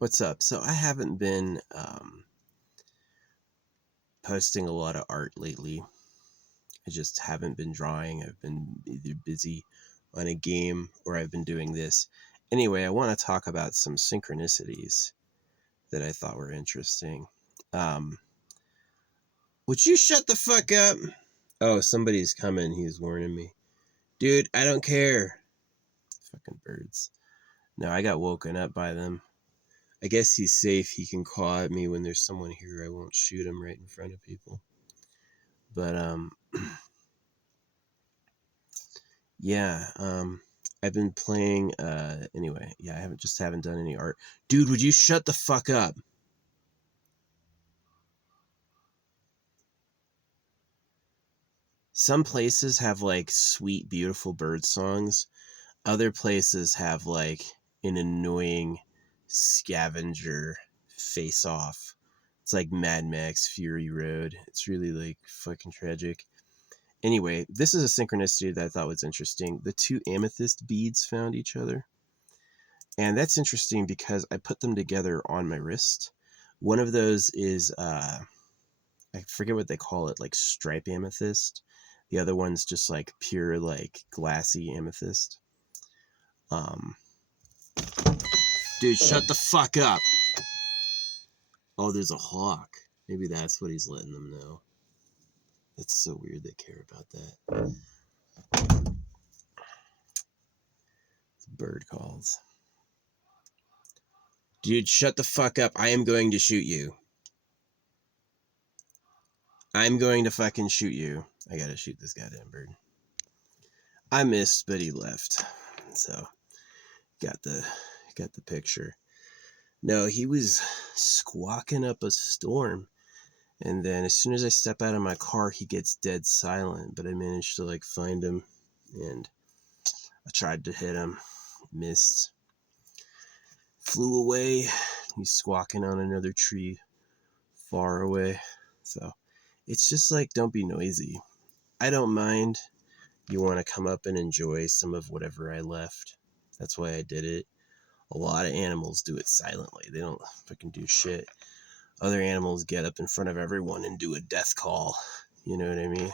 What's up? So I haven't been posting a lot of art lately. I just haven't been drawing. I've been either busy on a game or I've been doing this. Anyway, I want to talk about some synchronicities that I thought were interesting. Um, would you shut the fuck up? Oh, somebody's coming. He's warning me. Dude, I don't care. Fucking birds. No, I got woken up by them. I guess he's safe. He can caw at me when there's someone here. I won't shoot him right in front of people. But yeah, I've been playing anyway, yeah, I haven't done any art. Dude, would you shut the fuck up? Some places have like sweet, beautiful bird songs. Other places have like an annoying scavenger face off. It's like Mad Max Fury Road. It's really like fucking tragic. Anyway, this is a synchronicity that I thought was interesting. The two amethyst beads found each other. And that's interesting because I put them together on my wrist. One of those is, I forget what they call it, like stripe amethyst. The other one's just like pure, like glassy amethyst. Um, Dude, shut the fuck up. Oh, there's a hawk. Maybe that's what he's letting them know. That's so weird they care about that. Bird calls. Dude, shut the fuck up. I am going to shoot you. I'm going to fucking shoot you. I gotta shoot this goddamn bird. I missed, but he left. So, got the picture. No, he was squawking up a storm. And then as soon as I step out of my car, he gets dead silent. But I managed to like find him, and I tried to hit him. Missed. Flew away. He's squawking on another tree far away. So, it's just like, don't be noisy. I don't mind. You want to come up and enjoy some of whatever I left. That's why I did it. A lot of animals do it silently. They don't fucking do shit. Other animals get up in front of everyone and do a death call. You know what I mean?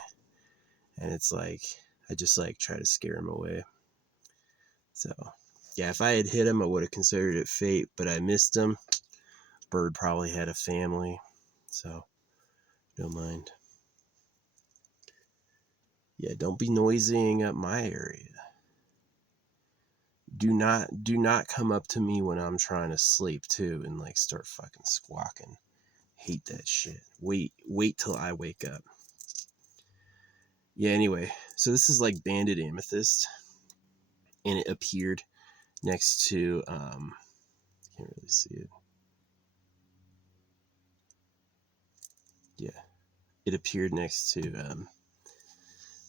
And it's like, I just like try to scare them away. So, yeah, if I had hit him, I would have considered it fate, but I missed him. Bird probably had a family, so don't mind. Yeah, don't be noising up my area. Do not come up to me when I'm trying to sleep too and like start fucking squawking. Hate that shit. Wait till I wake up. Yeah, anyway, so this is like banded amethyst, and it appeared next to can't really see it. Yeah, it appeared next to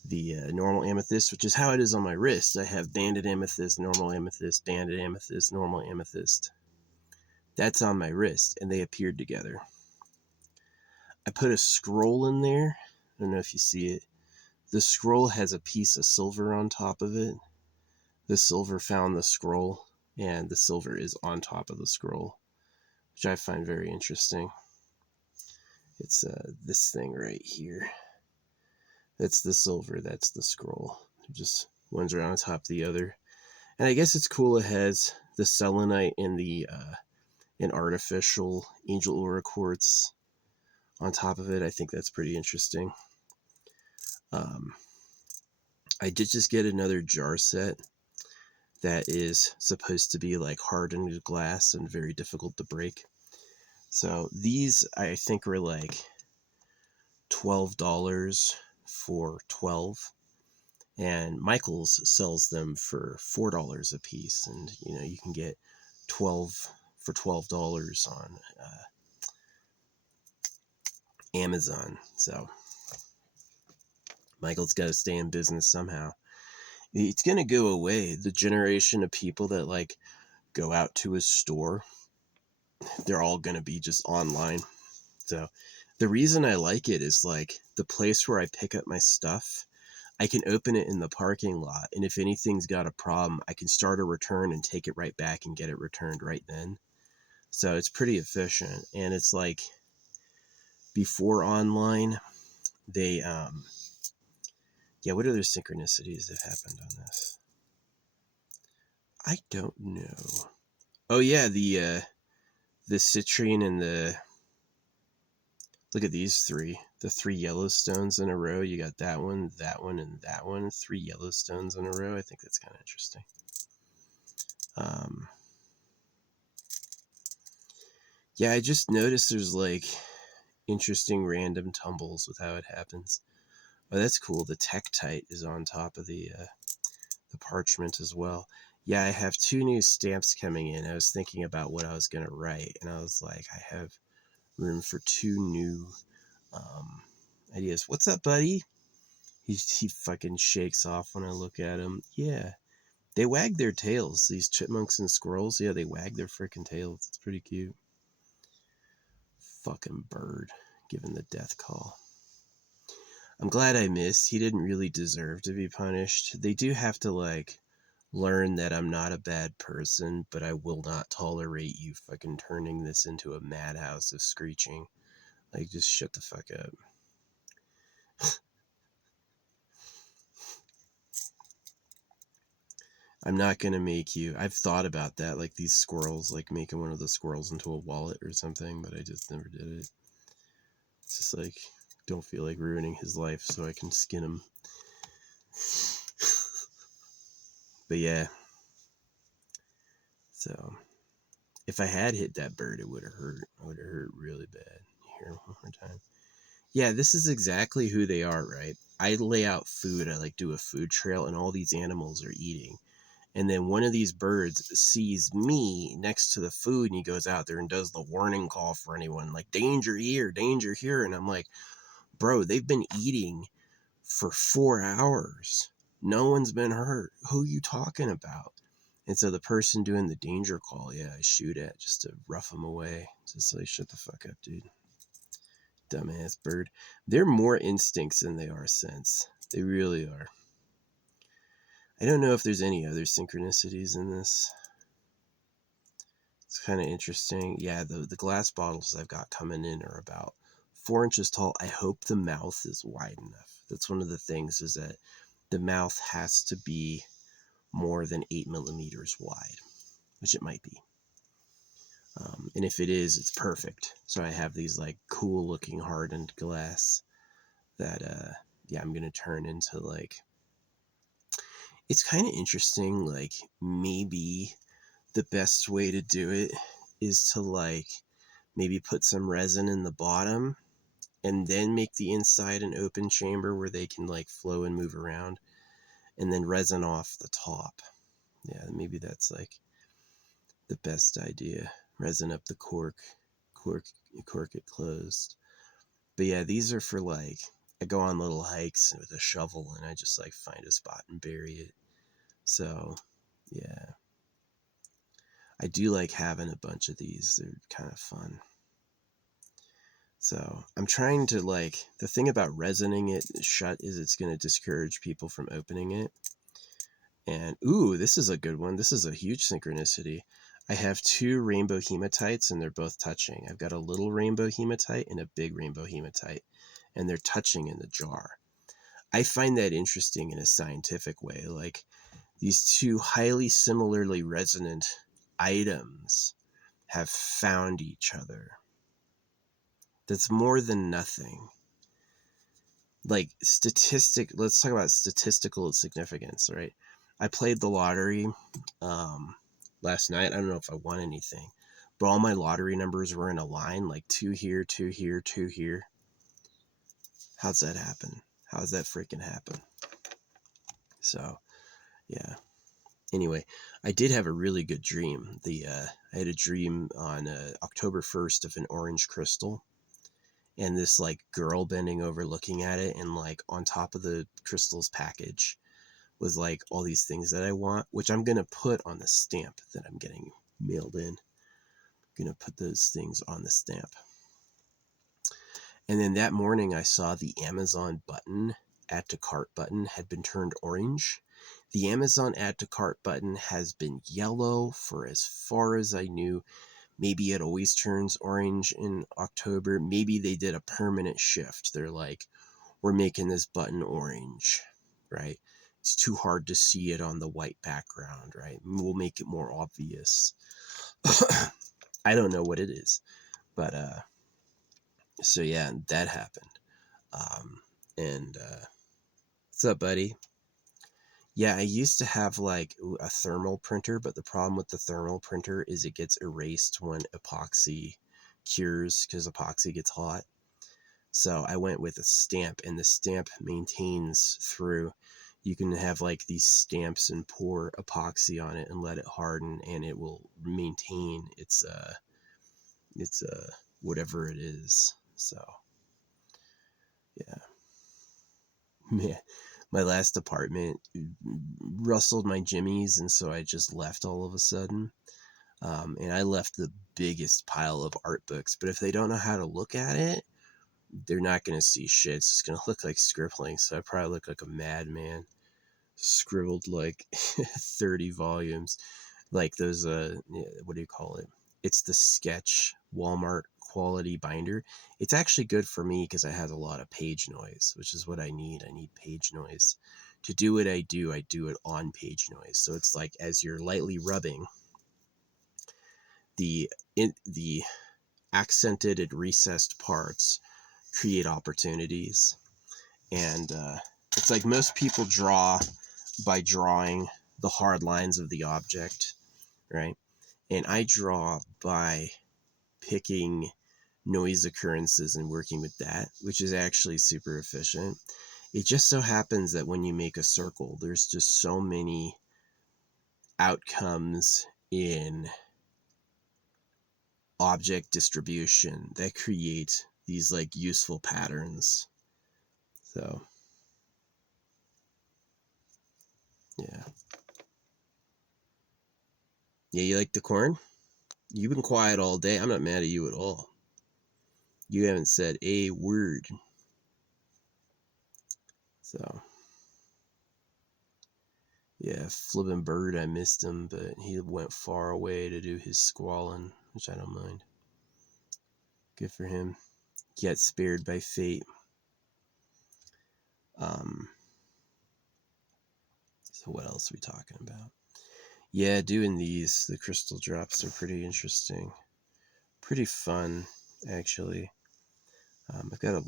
the normal amethyst, which is how it is on my wrist. I have banded amethyst, normal amethyst, banded amethyst, normal amethyst. That's on my wrist, and they appeared together. I put a scroll in there. I don't know if you see it. The scroll has a piece of silver on top of it. The silver found the scroll, and the silver is on top of the scroll, which I find very interesting. It's this thing right here. That's the silver, that's the scroll. Just one's right on top of the other. And I guess it's cool it has the selenite and the an artificial angel aura quartz on top of it. I think that's pretty interesting. I did just get another jar set that is supposed to be like hardened glass and very difficult to break. So these I think were like $12 for 12, and Michaels sells them for $4 a piece, and you know you can get 12 for $12 on Amazon. So Michael's got to stay in business somehow. It's gonna go away. The generation of people that like go out to a store, they're all gonna be just online. So the reason I like it is like the place where I pick up my stuff, I can open it in the parking lot, and if anything's got a problem, I can start a return and take it right back and get it returned right then. So it's pretty efficient. And it's like before online, they, yeah, what other synchronicities have happened on this? I don't know. Oh yeah, the citrine and the, look at these three. The 3 Yellowstones in a row. You got that one, and that one. 3 Yellowstones in a row. I think that's kind of interesting. Yeah, I just noticed there's like interesting random tumbles with how it happens. Oh, that's cool. The Tektite is on top of the parchment as well. Yeah, I have 2 new stamps coming in. I was thinking about what I was going to write, and I was like, I have room for 2 new ideas. What's up, buddy? He fucking shakes off when I look at him. Yeah. They wag their tails, these chipmunks and squirrels. Yeah, they wag their freaking tails. It's pretty cute. Fucking bird giving the death call. I'm glad I missed. He didn't really deserve to be punished. They do have to, like, learn that I'm not a bad person, but I will not tolerate you fucking turning this into a madhouse of screeching. Like, just shut the fuck up. I'm not gonna make you. I've thought about that, like these squirrels, like making one of the squirrels into a wallet or something, but I just never did it. It's just like, don't feel like ruining his life so I can skin him. But yeah. So, if I had hit that bird, it would have hurt. It would have hurt really bad. Here, one more time. Yeah, this is exactly who they are, right? I lay out food. I like do a food trail, and all these animals are eating. And then one of these birds sees me next to the food, and he goes out there and does the warning call for anyone, like, danger here, danger here. And I'm like, bro, they've been eating for 4 hours. No one's been hurt. Who you talking about? And so the person doing the danger call, yeah, I shoot at just to rough them away. Just like, shut the fuck up, dude. Dumbass bird. They're more instincts than they are sense. They really are. I don't know if there's any other synchronicities in this. It's kind of interesting. Yeah, the glass bottles I've got coming in are about 4 inches tall. I hope the mouth is wide enough. That's one of the things, is that the mouth has to be more than 8 millimeters wide, which it might be. And if it is, it's perfect. So I have these like cool looking hardened glass that, yeah, I'm going to turn into like, it's kind of interesting. Like, maybe the best way to do it is to like maybe put some resin in the bottom and then make the inside an open chamber where they can like flow and move around, and then resin off the top. Yeah, maybe that's like the best idea. Resin up the cork it closed. But yeah, these are for like, I go on little hikes with a shovel and I just like find a spot and bury it. So yeah, I do like having a bunch of these. They're kind of fun. So I'm trying to, like, the thing about resining it shut is it's going to discourage people from opening it. And ooh, this is a good one. This is a huge synchronicity. I have 2 rainbow hematites and they're both touching. I've got a little rainbow hematite and a big rainbow hematite, and they're touching in the jar. I find that interesting in a scientific way. Like, these 2 highly similarly resonant items have found each other. That's more than nothing. Like, let's talk about statistical significance, right? I played the lottery last night. I don't know if I won anything, but all my lottery numbers were in a line, like 2 here, 2 here, 2 here. How's that happen? How's that freaking happen? So, yeah. Anyway, I did have a really good dream. I had a dream on October 1st of an orange crystal, and this like girl bending over looking at it, and like on top of the crystal's package was like all these things that I want, which I'm gonna put on the stamp that I'm getting mailed in. I'm gonna put those things on the stamp. And then that morning I saw the Amazon button, add to cart button, had been turned orange. The Amazon add to cart button has been yellow for as far as I knew. Maybe it always turns orange in October. Maybe they did a permanent shift. They're like, we're making this button orange, right? It's too hard to see it on the white background, right? We'll make it more obvious. I don't know what it is, but so yeah, that happened. And what's up, buddy? Yeah, I used to have like a thermal printer, but the problem with the thermal printer is it gets erased when epoxy cures because epoxy gets hot. So I went with a stamp, and the stamp maintains through. You can have like these stamps and pour epoxy on it and let it harden, and it will maintain its whatever it is. So yeah, man, my last apartment rustled my jimmies, and so I just left all of a sudden. And I left the biggest pile of art books, but if they don't know how to look at it, they're not going to see shit. It's just going to look like scribbling. So I probably look like a madman, scribbled like 30 volumes, like those, what do you call it? It's the Sketch Walmart quality binder. It's actually good for me because it has a lot of page noise, which is what I need. I need page noise. To do what I do it on page noise. So it's like as you're lightly rubbing, the accented and recessed parts create opportunities. And it's like most people draw by drawing the hard lines of the object, right? And I draw by picking noise occurrences and working with that, which is actually super efficient. It just so happens that when you make a circle, there's just so many outcomes in object distribution that create these like useful patterns. So yeah. Yeah, you like the corn? You've been quiet all day. I'm not mad at you at all. You haven't said a word. So yeah, flippin' bird, I missed him, but he went far away to do his squalling, which I don't mind. Good for him. Get spared by fate. So what else are we talking about? Yeah, doing the crystal drops are pretty interesting. Pretty fun, actually. I've got a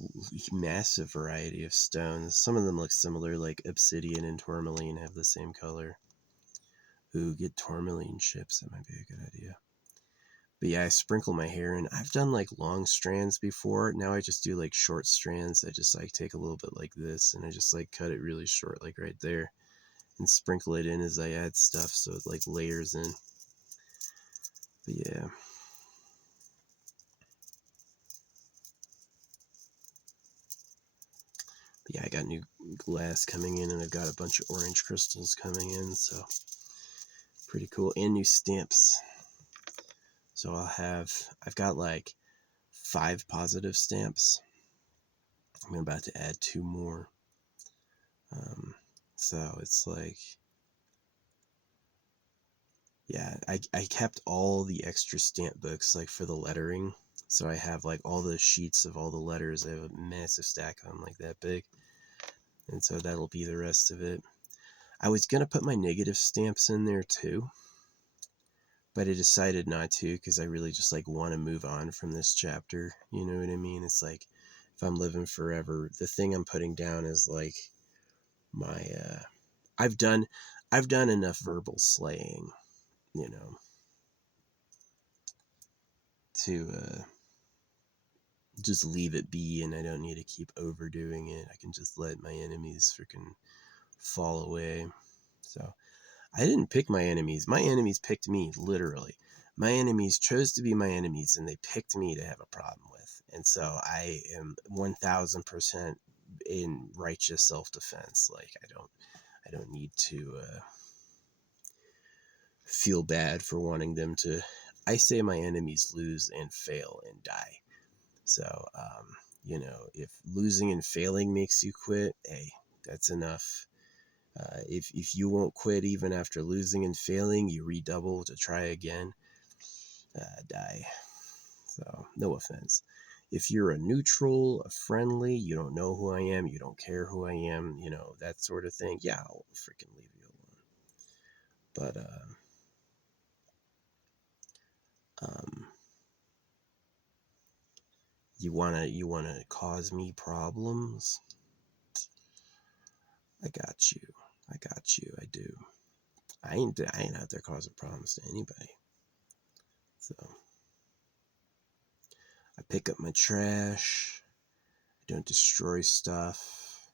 massive variety of stones. Some of them look similar, like obsidian and tourmaline have the same color. Ooh, get tourmaline chips. That might be a good idea. But yeah, I sprinkle my hair in. I've done like long strands before. Now I just do like short strands. I just like take a little bit like this and I just like cut it really short, like right there, and sprinkle it in as I add stuff so it like layers in. But yeah. But yeah, I got new glass coming in and I've got a bunch of orange crystals coming in, so pretty cool. And new stamps. So I've got like 5 positive stamps. I'm about to add 2 more. So it's like, yeah, I kept all the extra stamp books like for the lettering. So I have like all the sheets of all the letters. I have a massive stack of them like that big. And so that'll be the rest of it. I was going to put my negative stamps in there too, but I decided not to because I really just like want to move on from this chapter. You know what I mean? It's like if I'm living forever, the thing I'm putting down is like my I've done enough verbal slaying, you know, to just leave it be, and I don't need to keep overdoing it. I can just let my enemies freaking fall away. So I didn't pick my enemies. My enemies picked me, literally. My enemies chose to be my enemies, and they picked me to have a problem with. And so I am 1000% in righteous self-defense. Like I don't need to feel bad for wanting them to. I say my enemies lose and fail and die. So, you know, if losing and failing makes you quit, hey, that's enough. If you won't quit even after losing and failing, you redouble to try again. die. So, no offense. If you're a neutral, a friendly, you don't know who I am, you don't care who I am, you know, that sort of thing, yeah, I'll freaking leave you alone. But, um, you wanna cause me problems? I got you. I got you. I do. I ain't out there causing problems to anybody. So I pick up my trash. I don't destroy stuff.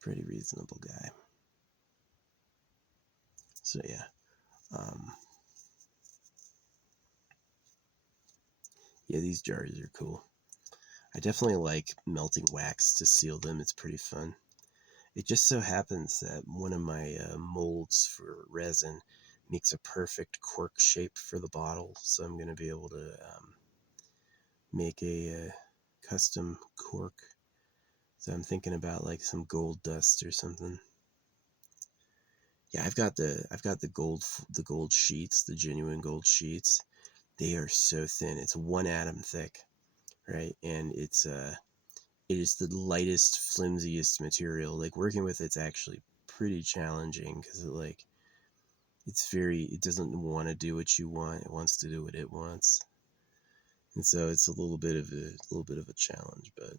Pretty reasonable guy. So yeah. Yeah, these jars are cool. I definitely like melting wax to seal them. It's pretty fun. It just so happens that one of my molds for resin makes a perfect cork shape for the bottle, so I'm going to be able to make a custom cork. So I'm thinking about like some gold dust or something. Yeah, I've got the gold sheets, the genuine gold sheets. They are so thin. It's 1 atom thick, right? And it is the lightest, flimsiest material. Like working with it's actually pretty challenging because it doesn't want to do what you want. It wants to do what it wants. And so it's a little bit of a challenge, but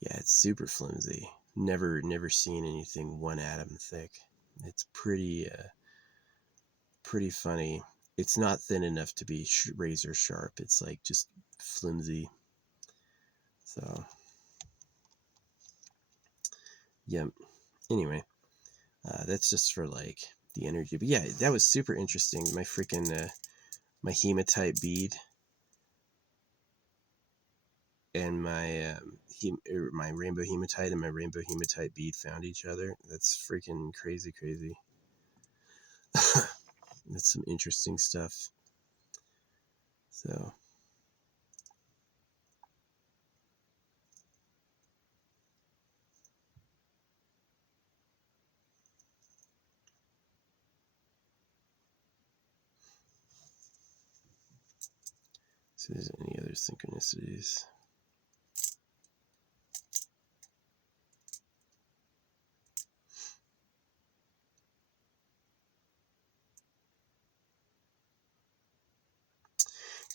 yeah, it's super flimsy. Never seen anything 1 atom thick. It's pretty funny. It's not thin enough to be razor sharp. It's like just flimsy. So yeah. Anyway, that's just for like the energy. But yeah, that was super interesting. My freaking my hematite bead and my rainbow hematite and my rainbow hematite bead found each other. That's freaking crazy. That's some interesting stuff. So there's any other synchronicities.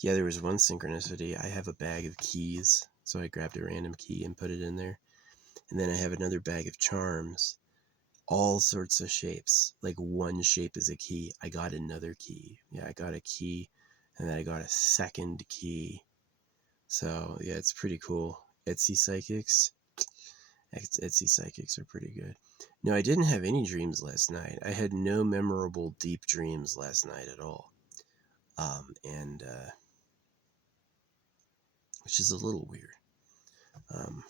Yeah, there was one synchronicity. I have a bag of keys, so I grabbed a random key and put it in there. And then I have another bag of charms, all sorts of shapes. Like one shape is a key. I got another key. Yeah, I got a key, and then I got a second key. So yeah, it's pretty cool. Etsy psychics are pretty good. No, I didn't have any dreams last night. I had no memorable deep dreams last night at all. And which is a little weird. Um,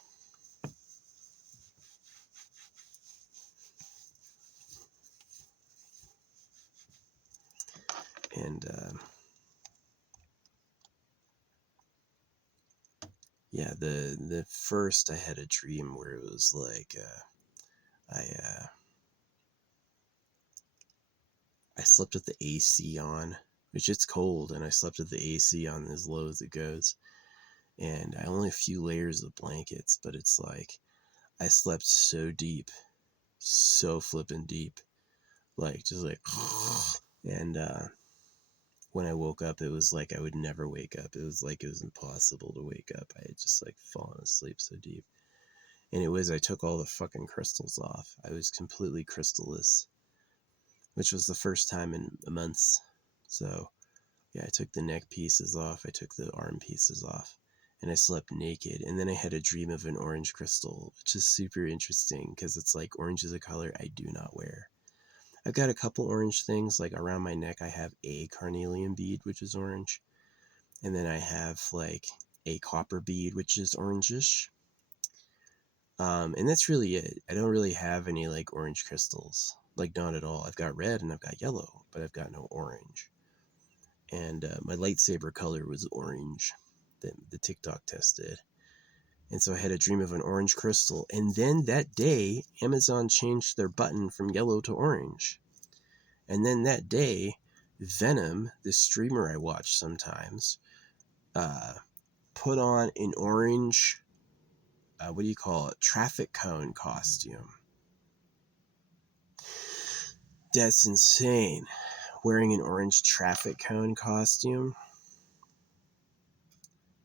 and yeah, the first I had a dream where it was like I slept with the AC on, which it's cold, and I slept with the AC on as low as it goes, and I only a few layers of blankets, but it's like I slept so deep, so flippin' deep, like just like, and when I woke up, it was like I would never wake up. It was like it was impossible to wake up. I had just like fallen asleep so deep. And I took all the fucking crystals off. I was completely crystalless, which was the first time in months. So, yeah, I took the neck pieces off. I took the arm pieces off. And I slept naked. And then I had a dream of an orange crystal, which is super interesting because it's like orange is a color I do not wear. I've got a couple orange things. Like around my neck, I have a carnelian bead, which is orange. And then I have like a copper bead, which is orangish. And that's really it. I don't really have any like orange crystals, like not at all. I've got red and I've got yellow, but I've got no orange. And my lightsaber color was orange, the TikTok test did. And so I had a dream of an orange crystal. And then that day, Amazon changed their button from yellow to orange. And then that day, Venom, the streamer I watch sometimes, put on an orange, what do you call it, traffic cone costume. That's insane. Wearing an orange traffic cone costume.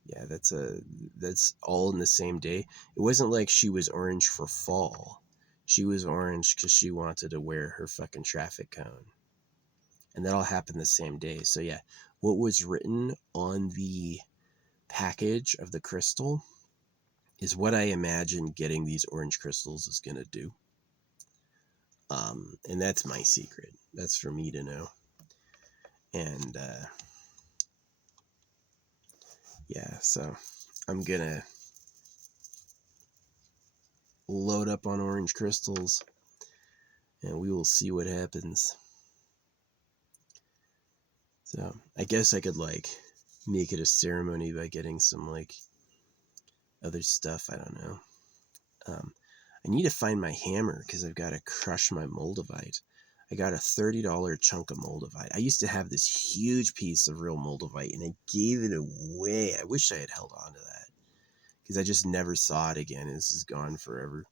Yeah, that's all in the same day. It wasn't like she was orange for fall. She was orange because she wanted to wear her fucking traffic cone. And that all happened the same day. So yeah, what was written on the package of the crystal is what I imagine getting these orange crystals is going to do. And that's my secret. That's for me to know. And yeah, so I'm going to load up on orange crystals and we will see what happens. So I guess I could like make it a ceremony by getting some like other stuff. I don't know. I need to find my hammer because I've got to crush my moldavite. I got a $30 chunk of moldavite. I used to have this huge piece of real moldavite and I gave it away. I wish I had held on to that because I just never saw it again. This is gone forever.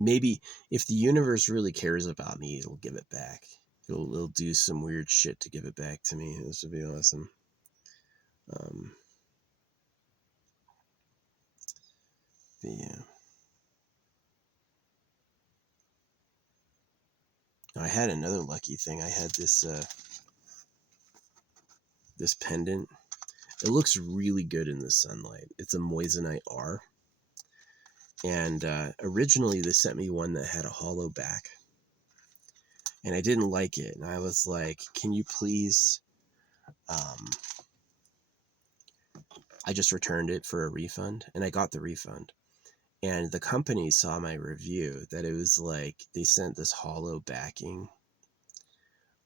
Maybe if the universe really cares about me, it'll give it back. It'll do some weird shit to give it back to me. This would be awesome. But yeah. I had another lucky thing. I had this this pendant. It looks really good in the sunlight. It's a moissanite R. And originally they sent me one that had a hollow back. And I didn't like it. And I was like, can you please... I just returned it for a refund. And I got the refund. And the company saw my review that it was like they sent this hollow backing.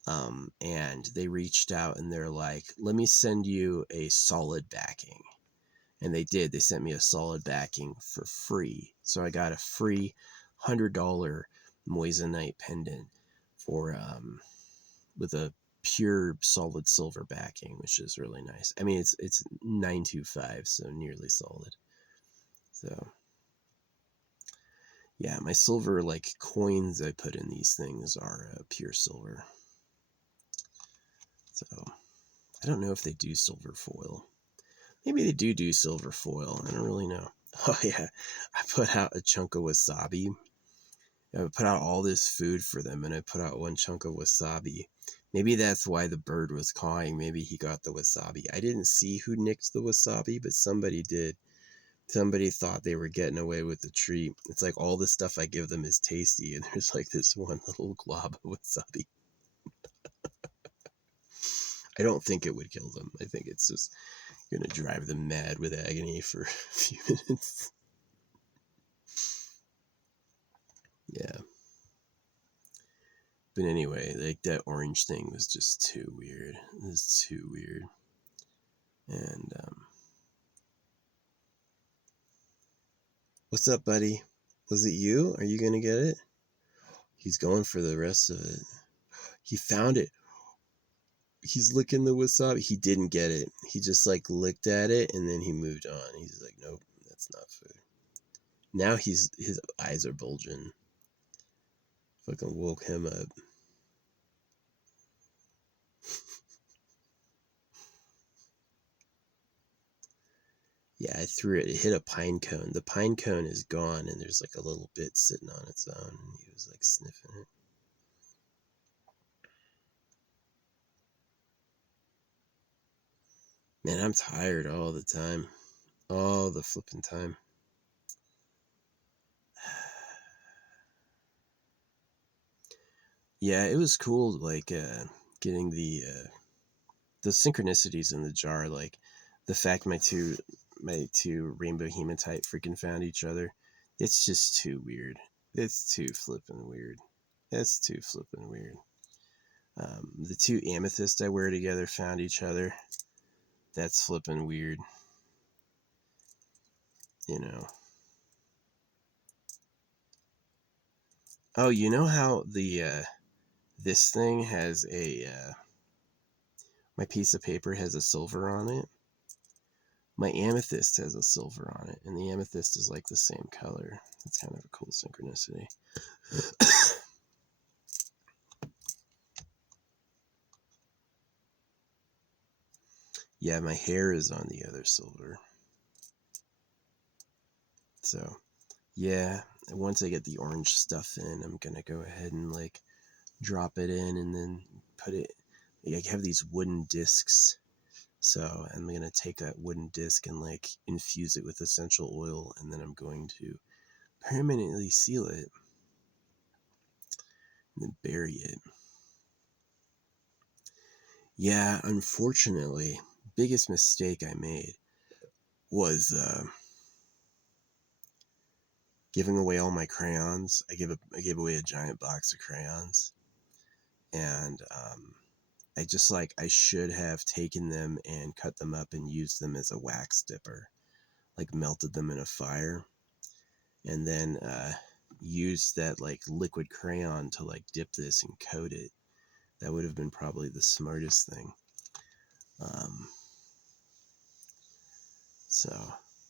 And they reached out and they're like, let me send you a solid backing. And they did. They sent me a solid backing for free. So I got a free $100 moissanite pendant for with a pure solid silver backing, which is really nice. I mean, it's 925, so nearly solid. So yeah, my silver like coins I put in these things are pure silver. So I don't know if they do silver foil. Maybe they do silver foil. I don't really know. Oh yeah, I put out a chunk of wasabi. I put out all this food for them and I put out one chunk of wasabi. Maybe that's why the bird was cawing. Maybe he got the wasabi. I didn't see who nicked the wasabi, but somebody did. Somebody thought they were getting away with the treat. It's like all the stuff I give them is tasty and there's like this one little glob of wasabi. I don't think it would kill them. I think it's just going to drive them mad with agony for a few minutes. Yeah. But anyway, like that orange thing was just too weird. It was too weird. And, what's up, buddy? Was it you? Are you going to get it? He's going for the rest of it. He found it. He's licking the wasabi. He didn't get it. He just like licked at it and then he moved on. He's like, nope, that's not food. Now his eyes are bulging. Fucking woke him up. Yeah, I threw it. It hit a pine cone. The pine cone is gone and there's like a little bit sitting on its own. And he was like sniffing it. Man, I'm tired all the time. All the flipping time. Yeah, it was cool, like, getting the synchronicities in the jar, like, the fact my two rainbow hematite freaking found each other. It's just too weird. It's too flipping weird. It's too flipping weird. The two amethysts I wear together found each other. That's flipping weird. You know. Oh, you know how the This thing has my piece of paper has a silver on it. My amethyst has a silver on it, and the amethyst is like the same color. It's kind of a cool synchronicity. Yeah, my hair is on the other silver. So, yeah, once I get the orange stuff in, I'm gonna go ahead and like drop it in and then put it. I have these wooden discs, so I'm gonna take that wooden disc and like infuse it with essential oil, and then I'm going to permanently seal it and then bury it. Yeah, unfortunately, biggest mistake I made was giving away all my crayons. I gave away a giant box of crayons, and I should have taken them and cut them up and used them as a wax dipper, like melted them in a fire, and then used that like liquid crayon to like dip this and coat it. That would have been probably the smartest thing. So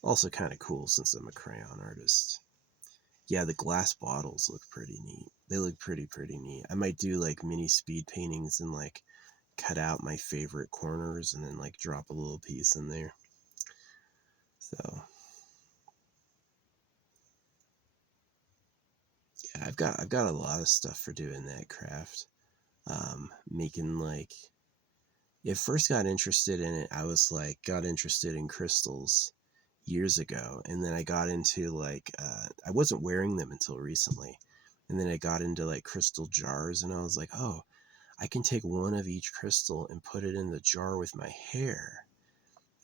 also kind of cool since I'm a crayon artist. Yeah, the glass bottles look pretty neat. They look pretty neat. I might do like mini speed paintings and like cut out my favorite corners and then like drop a little piece in there. So yeah, I've got a lot of stuff for doing that craft. Making like, I first got interested in it. I was like got interested in crystals years ago, and then I got into like I wasn't wearing them until recently, and then I got into like crystal jars, and I was like, oh, I can take one of each crystal and put it in the jar with my hair,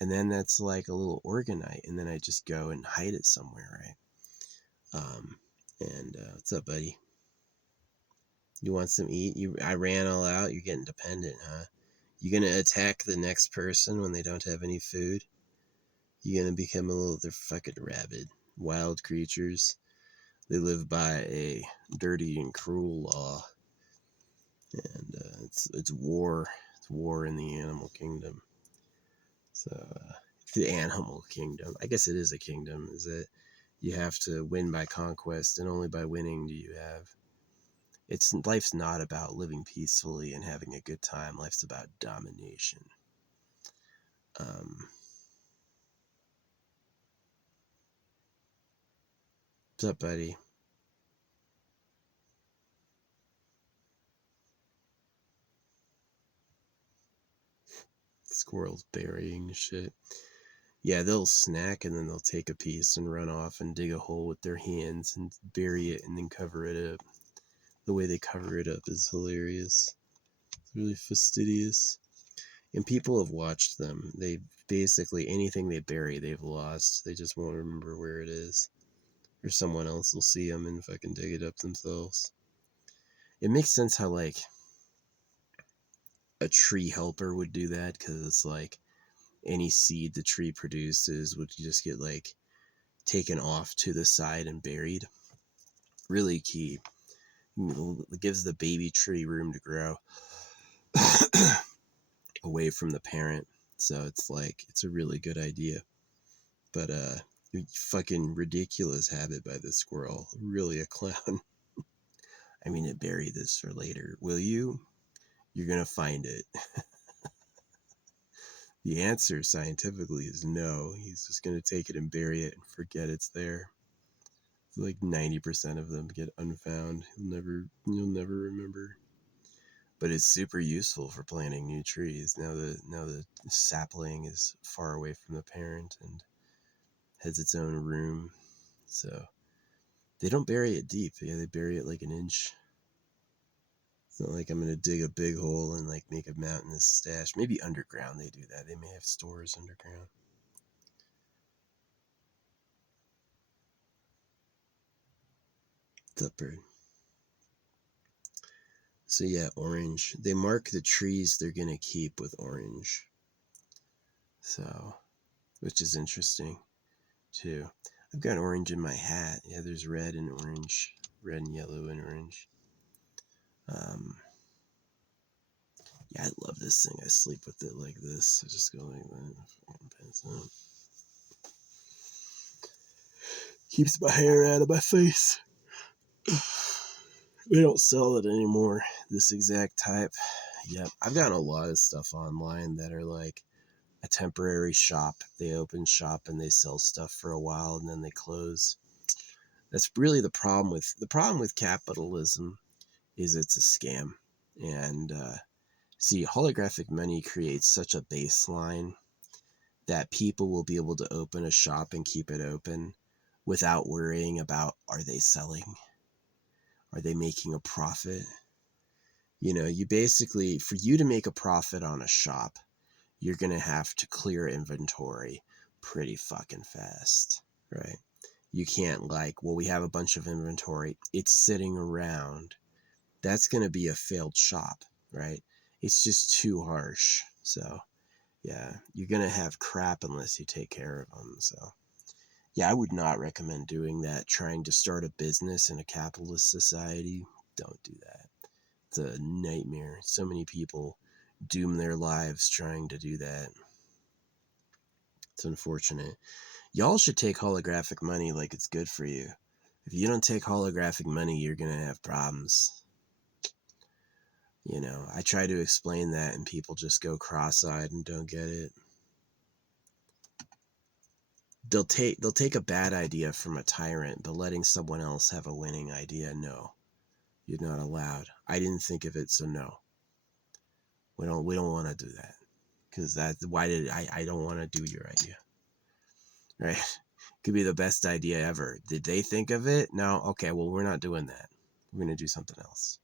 and then that's like a little organite, and then I just go and hide it somewhere, right? And what's up, buddy? You want some eat? I ran all out. You're getting dependent, huh? You gonna attack the next person when they don't have any food? You gonna become a little, they're fucking rabid. Wild creatures. They live by a dirty and cruel law. And it's war. It's war in the animal kingdom. So, the animal kingdom. I guess it is a kingdom, is that you have to win by conquest, and only by winning do you have. Life's not about living peacefully and having a good time. Life's about domination. What's up, buddy? Squirrels burying shit. Yeah, they'll snack and then they'll take a piece and run off and dig a hole with their hands and bury it and then cover it up. The way they cover it up is hilarious. It's really fastidious. And people have watched them. They basically, anything they bury, they've lost. They just won't remember where it is. Or someone else will see them and fucking dig it up themselves. It makes sense how, like, a tree helper would do that, because it's like any seed the tree produces would just get, like, taken off to the side and buried. Really key. It gives the baby tree room to grow away from the parent. So it's like, it's a really good idea. But fucking ridiculous habit by the squirrel. Really a clown. I mean, to bury this for later. Will you? You're gonna find it. The answer scientifically is no. He's just gonna take it and bury it and forget it's there. It's like 90% of them get unfound. You'll never remember. But it's super useful for planting new trees. Now the sapling is far away from the parent and has its own room. So they don't bury it deep. Yeah, they bury it like an inch. It's not like I'm gonna dig a big hole and like make a mountainous stash. Maybe underground they do that. They may have stores underground. What's up, bird? So yeah, orange. They mark the trees they're gonna keep with orange. So, which is interesting too. I've got orange in my hat. Yeah, there's red and orange, red and yellow and orange. Yeah, I love this thing. I sleep with it like this. I just go like that. Keeps my hair out of my face. They don't sell it anymore, this exact type. Yep, I've gotten a lot of stuff online that are like a temporary shop. They open shop and they sell stuff for a while and then they close. That's really the problem with capitalism is it's a scam. And see, holographic money creates such a baseline that people will be able to open a shop and keep it open without worrying about, are they selling? Are they making a profit? You know, you basically, for you to make a profit on a shop, you're going to have to clear inventory pretty fucking fast, right? You can't like, well, we have a bunch of inventory, it's sitting around. That's going to be a failed shop, right? It's just too harsh. So, yeah, you're going to have crap unless you take care of them. So, yeah, I would not recommend doing that. Trying to start a business in a capitalist society, don't do that. It's a nightmare. So many people doom their lives trying to do that. It's unfortunate. Y'all should take holographic money like it's good for you. If you don't take holographic money, you're going to have problems. You know, I try to explain that and people just go cross-eyed and don't get it. They'll take a bad idea from a tyrant, but letting someone else have a winning idea, no. You're not allowed. I didn't think of it, so no. We don't want to do that. Because I don't want to do your idea. Right? Could be the best idea ever. Did they think of it? No? Okay, well, we're not doing that. We're going to do something else.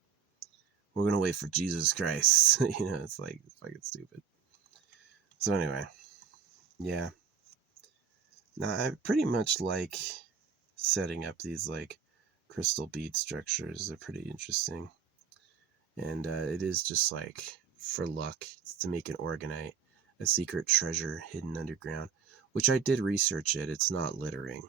We're going to wait for Jesus Christ. You know, it's like fucking stupid. So anyway, yeah. Now, I pretty much like setting up these like crystal bead structures. They're pretty interesting. And it is just like for luck. It's to make an organite, a secret treasure hidden underground, which I did research it. It's not littering.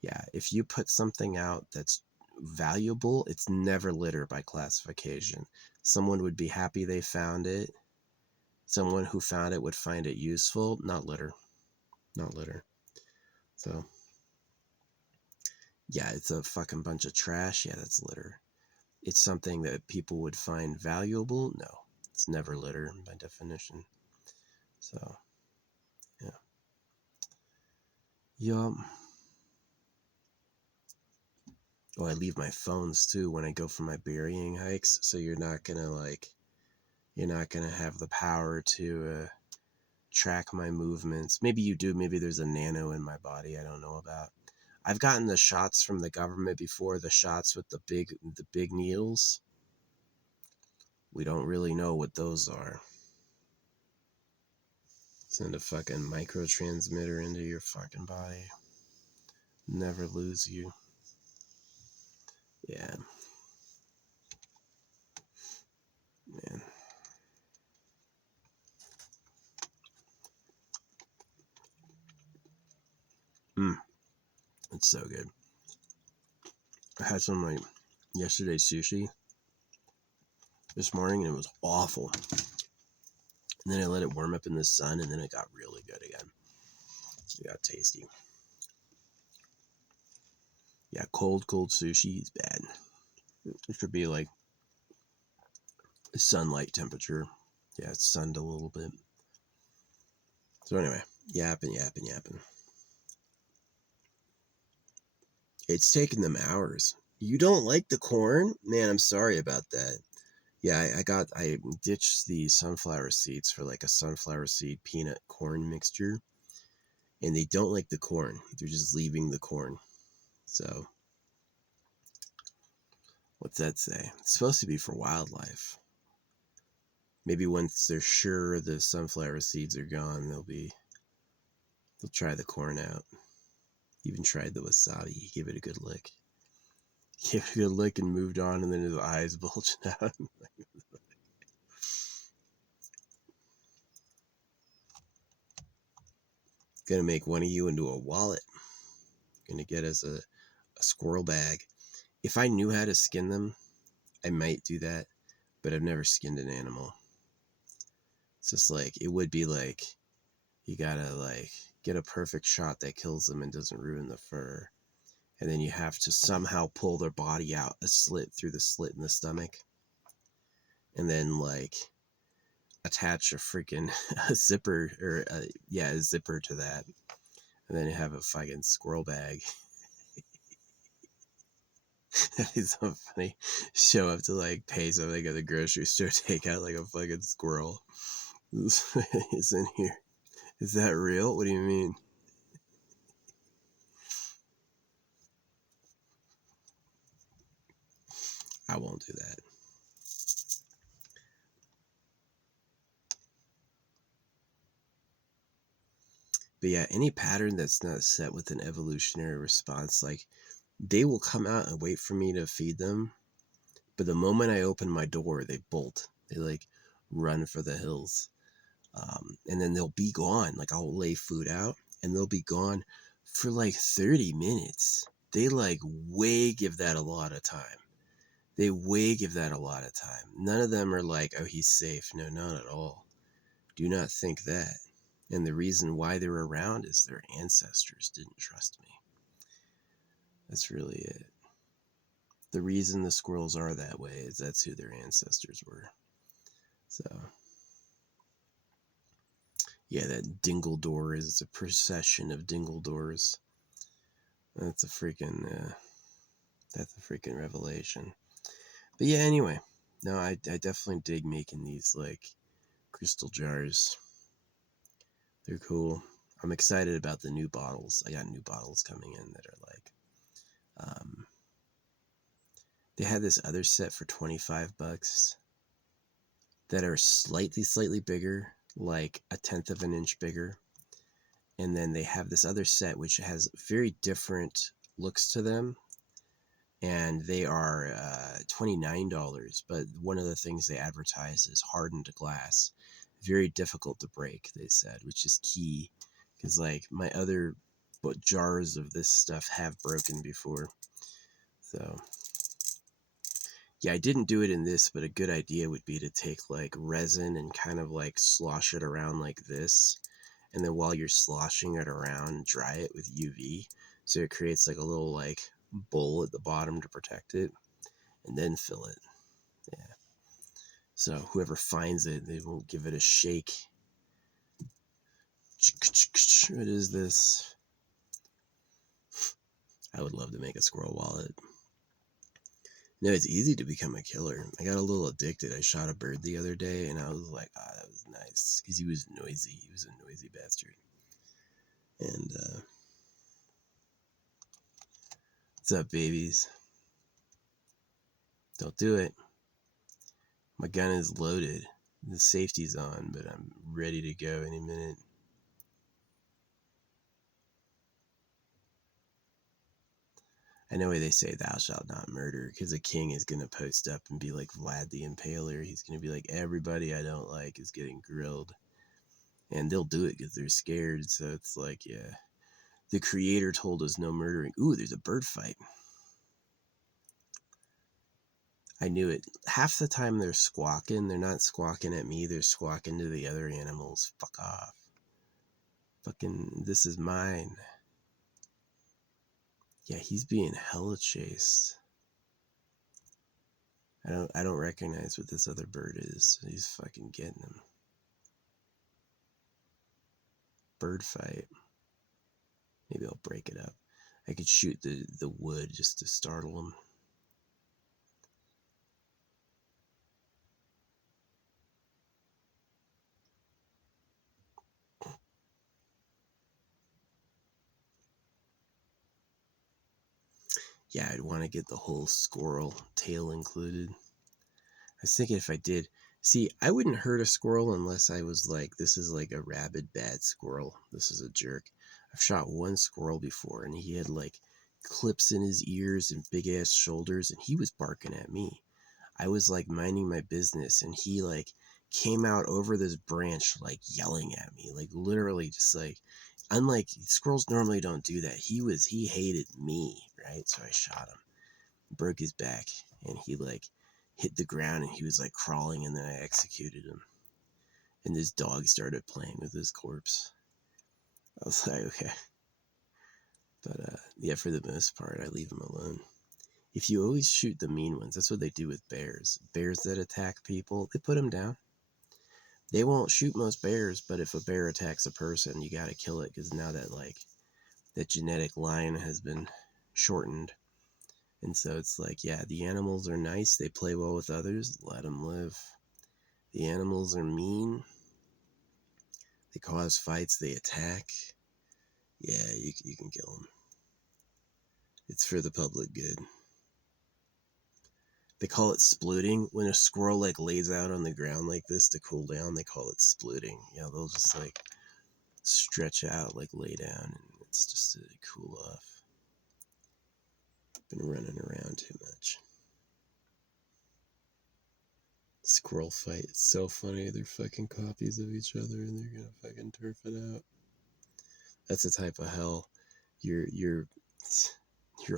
Yeah, if you put something out that's valuable, it's never litter by classification. Someone would be happy they found it. Someone who found it would find it useful. Not litter. Not litter. So, yeah, it's a fucking bunch of trash. Yeah, that's litter. It's something that people would find valuable. No, it's never litter by definition. So, yeah. Yup. Oh, I leave my phones too when I go for my burying hikes. So you're not gonna have the power to track my movements. Maybe you do. Maybe there's a nano in my body I don't know about. I've gotten the shots from the government before, the shots with the big needles. We don't really know what those are. Send a fucking microtransmitter into your fucking body. Never lose you. Yeah. Man. It's so good. I had some like yesterday's sushi this morning and it was awful. And then I let it warm up in the sun and then it got really good again. It got tasty. Yeah, cold sushi is bad. It should be like sunlight temperature. Yeah, it's sunned a little bit. So anyway, yapping. It's taken them hours. You don't like the corn? Man, I'm sorry about that. Yeah, I ditched the sunflower seeds for like a sunflower seed peanut corn mixture. And they don't like the corn. They're just leaving the corn. So, what's that say? It's supposed to be for wildlife. Maybe once they're sure the sunflower seeds are gone, they'll try the corn out. Even tried the wasabi. Give it a good lick. Gave it a good lick and moved on, and then his eyes bulged out. Gonna make one of you into a wallet. Gonna get us a squirrel bag. If I knew how to skin them, I might do that, but I've never skinned an animal. It's just like, it would be like, you gotta like get a perfect shot that kills them and doesn't ruin the fur. And then you have to somehow pull their body out a slit through the slit in the stomach. And then like attach a freaking a zipper or a zipper to that. And then you have a fucking squirrel bag. That'd be so funny. Show up to like pay something at the grocery store, take out like a fucking squirrel. It's in here. Is that real? What do you mean? I won't do that. But yeah, any pattern that's not set with an evolutionary response, like they will come out and wait for me to feed them. But the moment I open my door, they bolt. They like run for the hills. And then they'll be gone. Like I'll lay food out and they'll be gone for like 30 minutes. They like way give that a lot of time. They way give that a lot of time. None of them are like, oh, he's safe. No, not at all. Do not think that. And the reason why they're around is their ancestors didn't trust me. That's really it. The reason the squirrels are that way is that's who their ancestors were. So, yeah, that dingle door is a procession of dingle doors. That's a freaking revelation. But yeah, anyway, no, I definitely dig making these like crystal jars. They're cool. I'm excited about the new bottles. I got new bottles coming in that are like, they had this other set for $25 that are slightly bigger, like a tenth of an inch bigger. And then they have this other set which has very different looks to them. And they are $29. But one of the things they advertise is hardened glass. Very difficult to break, they said, which is key. Because like my other jars of this stuff have broken before. So yeah, I didn't do it in this, but a good idea would be to take like resin and kind of like slosh it around like this. And then while you're sloshing it around, dry it with UV. So it creates like a little like bowl at the bottom to protect it. And then fill it. Yeah. So whoever finds it, they won't give it a shake. What is this? I would love to make a squirrel wallet. No, it's easy to become a killer. I got a little addicted. I shot a bird the other day and I was like, that was nice. Because he was noisy. He was a noisy bastard. And, what's up, babies? Don't do it. My gun is loaded. The safety's on, but I'm ready to go any minute. I know why they say thou shalt not murder, because a king is going to post up and be like Vlad the Impaler. He's going to be like, everybody I don't like is getting grilled. And they'll do it because they're scared. So it's like, yeah. The creator told us no murdering. Ooh, there's a bird fight. I knew it. Half the time they're squawking. They're not squawking at me. They're squawking to the other animals. Fuck off. Fucking, this is mine. Yeah, he's being hella chased. I don't recognize what this other bird is. He's fucking getting him. Bird fight. Maybe I'll break it up. I could shoot the wood just to startle him. Yeah, I'd want to get the whole squirrel tail included. I was thinking if I did, see, I wouldn't hurt a squirrel unless I was like, this is like a rabid bad squirrel. This is a jerk. I've shot one squirrel before and he had like clips in his ears and big ass shoulders and he was barking at me. I was like minding my business and he like came out over this branch like yelling at me, like literally just like, unlike squirrels normally don't do that. He hated me, right? So I shot him, broke his back, and he like hit the ground and he was like crawling and then I executed him. And this dog started playing with his corpse. I was like, okay. But yeah, for the most part, I leave them alone. If you always shoot the mean ones, that's what they do with bears. Bears that attack people, they put them down. They won't shoot most bears, but if a bear attacks a person, you gotta kill it, because now that that genetic line has been shortened. And so it's like, yeah, the animals are nice, they play well with others, let them live. The animals are mean, they cause fights, they attack. Yeah, you can kill them. It's for the public good. They call it splooting. When a squirrel lays out on the ground like this to cool down, they call it splooting. Yeah, they'll just stretch out, lay down, and it's just to cool off. Been running around too much. Squirrel fight. It's so funny. They're fucking copies of each other, and they're gonna fucking turf it out. That's the type of hell. You're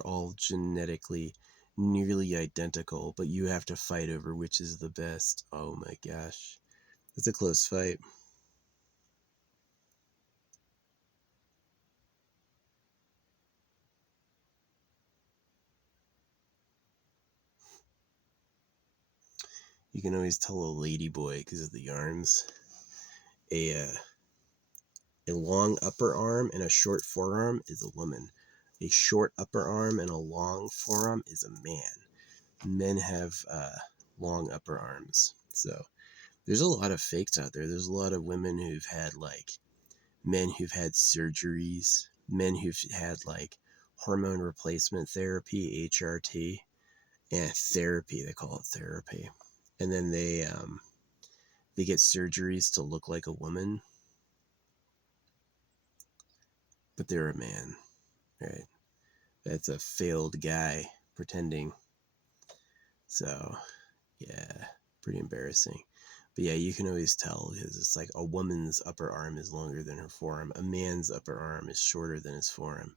all genetically nearly identical, but you have to fight over which is the best. Oh my gosh, it's a close fight. You can always tell a ladyboy because of the arms. A long upper arm and a short forearm is a woman. A short upper arm and a long forearm is a man. Men have long upper arms. So there's a lot of fakes out there. There's a lot of women who've had men who've had surgeries, men who've had hormone replacement therapy, HRT, and therapy. They call it therapy. And then they get surgeries to look like a woman, but they're a man, right? That's a failed guy pretending. So, yeah, pretty embarrassing. But yeah, you can always tell because it's like a woman's upper arm is longer than her forearm. A man's upper arm is shorter than his forearm.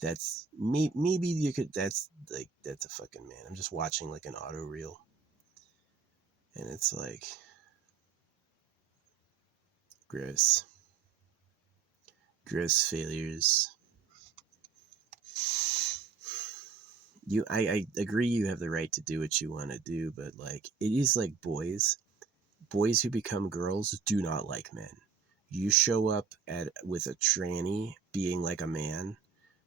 That's maybe you could. That's a fucking man. I'm just watching an auto reel, and it's gross, gross failures. I agree you have the right to do what you want to do, but it is like boys who become girls do not like men. You show up with a tranny being like a man,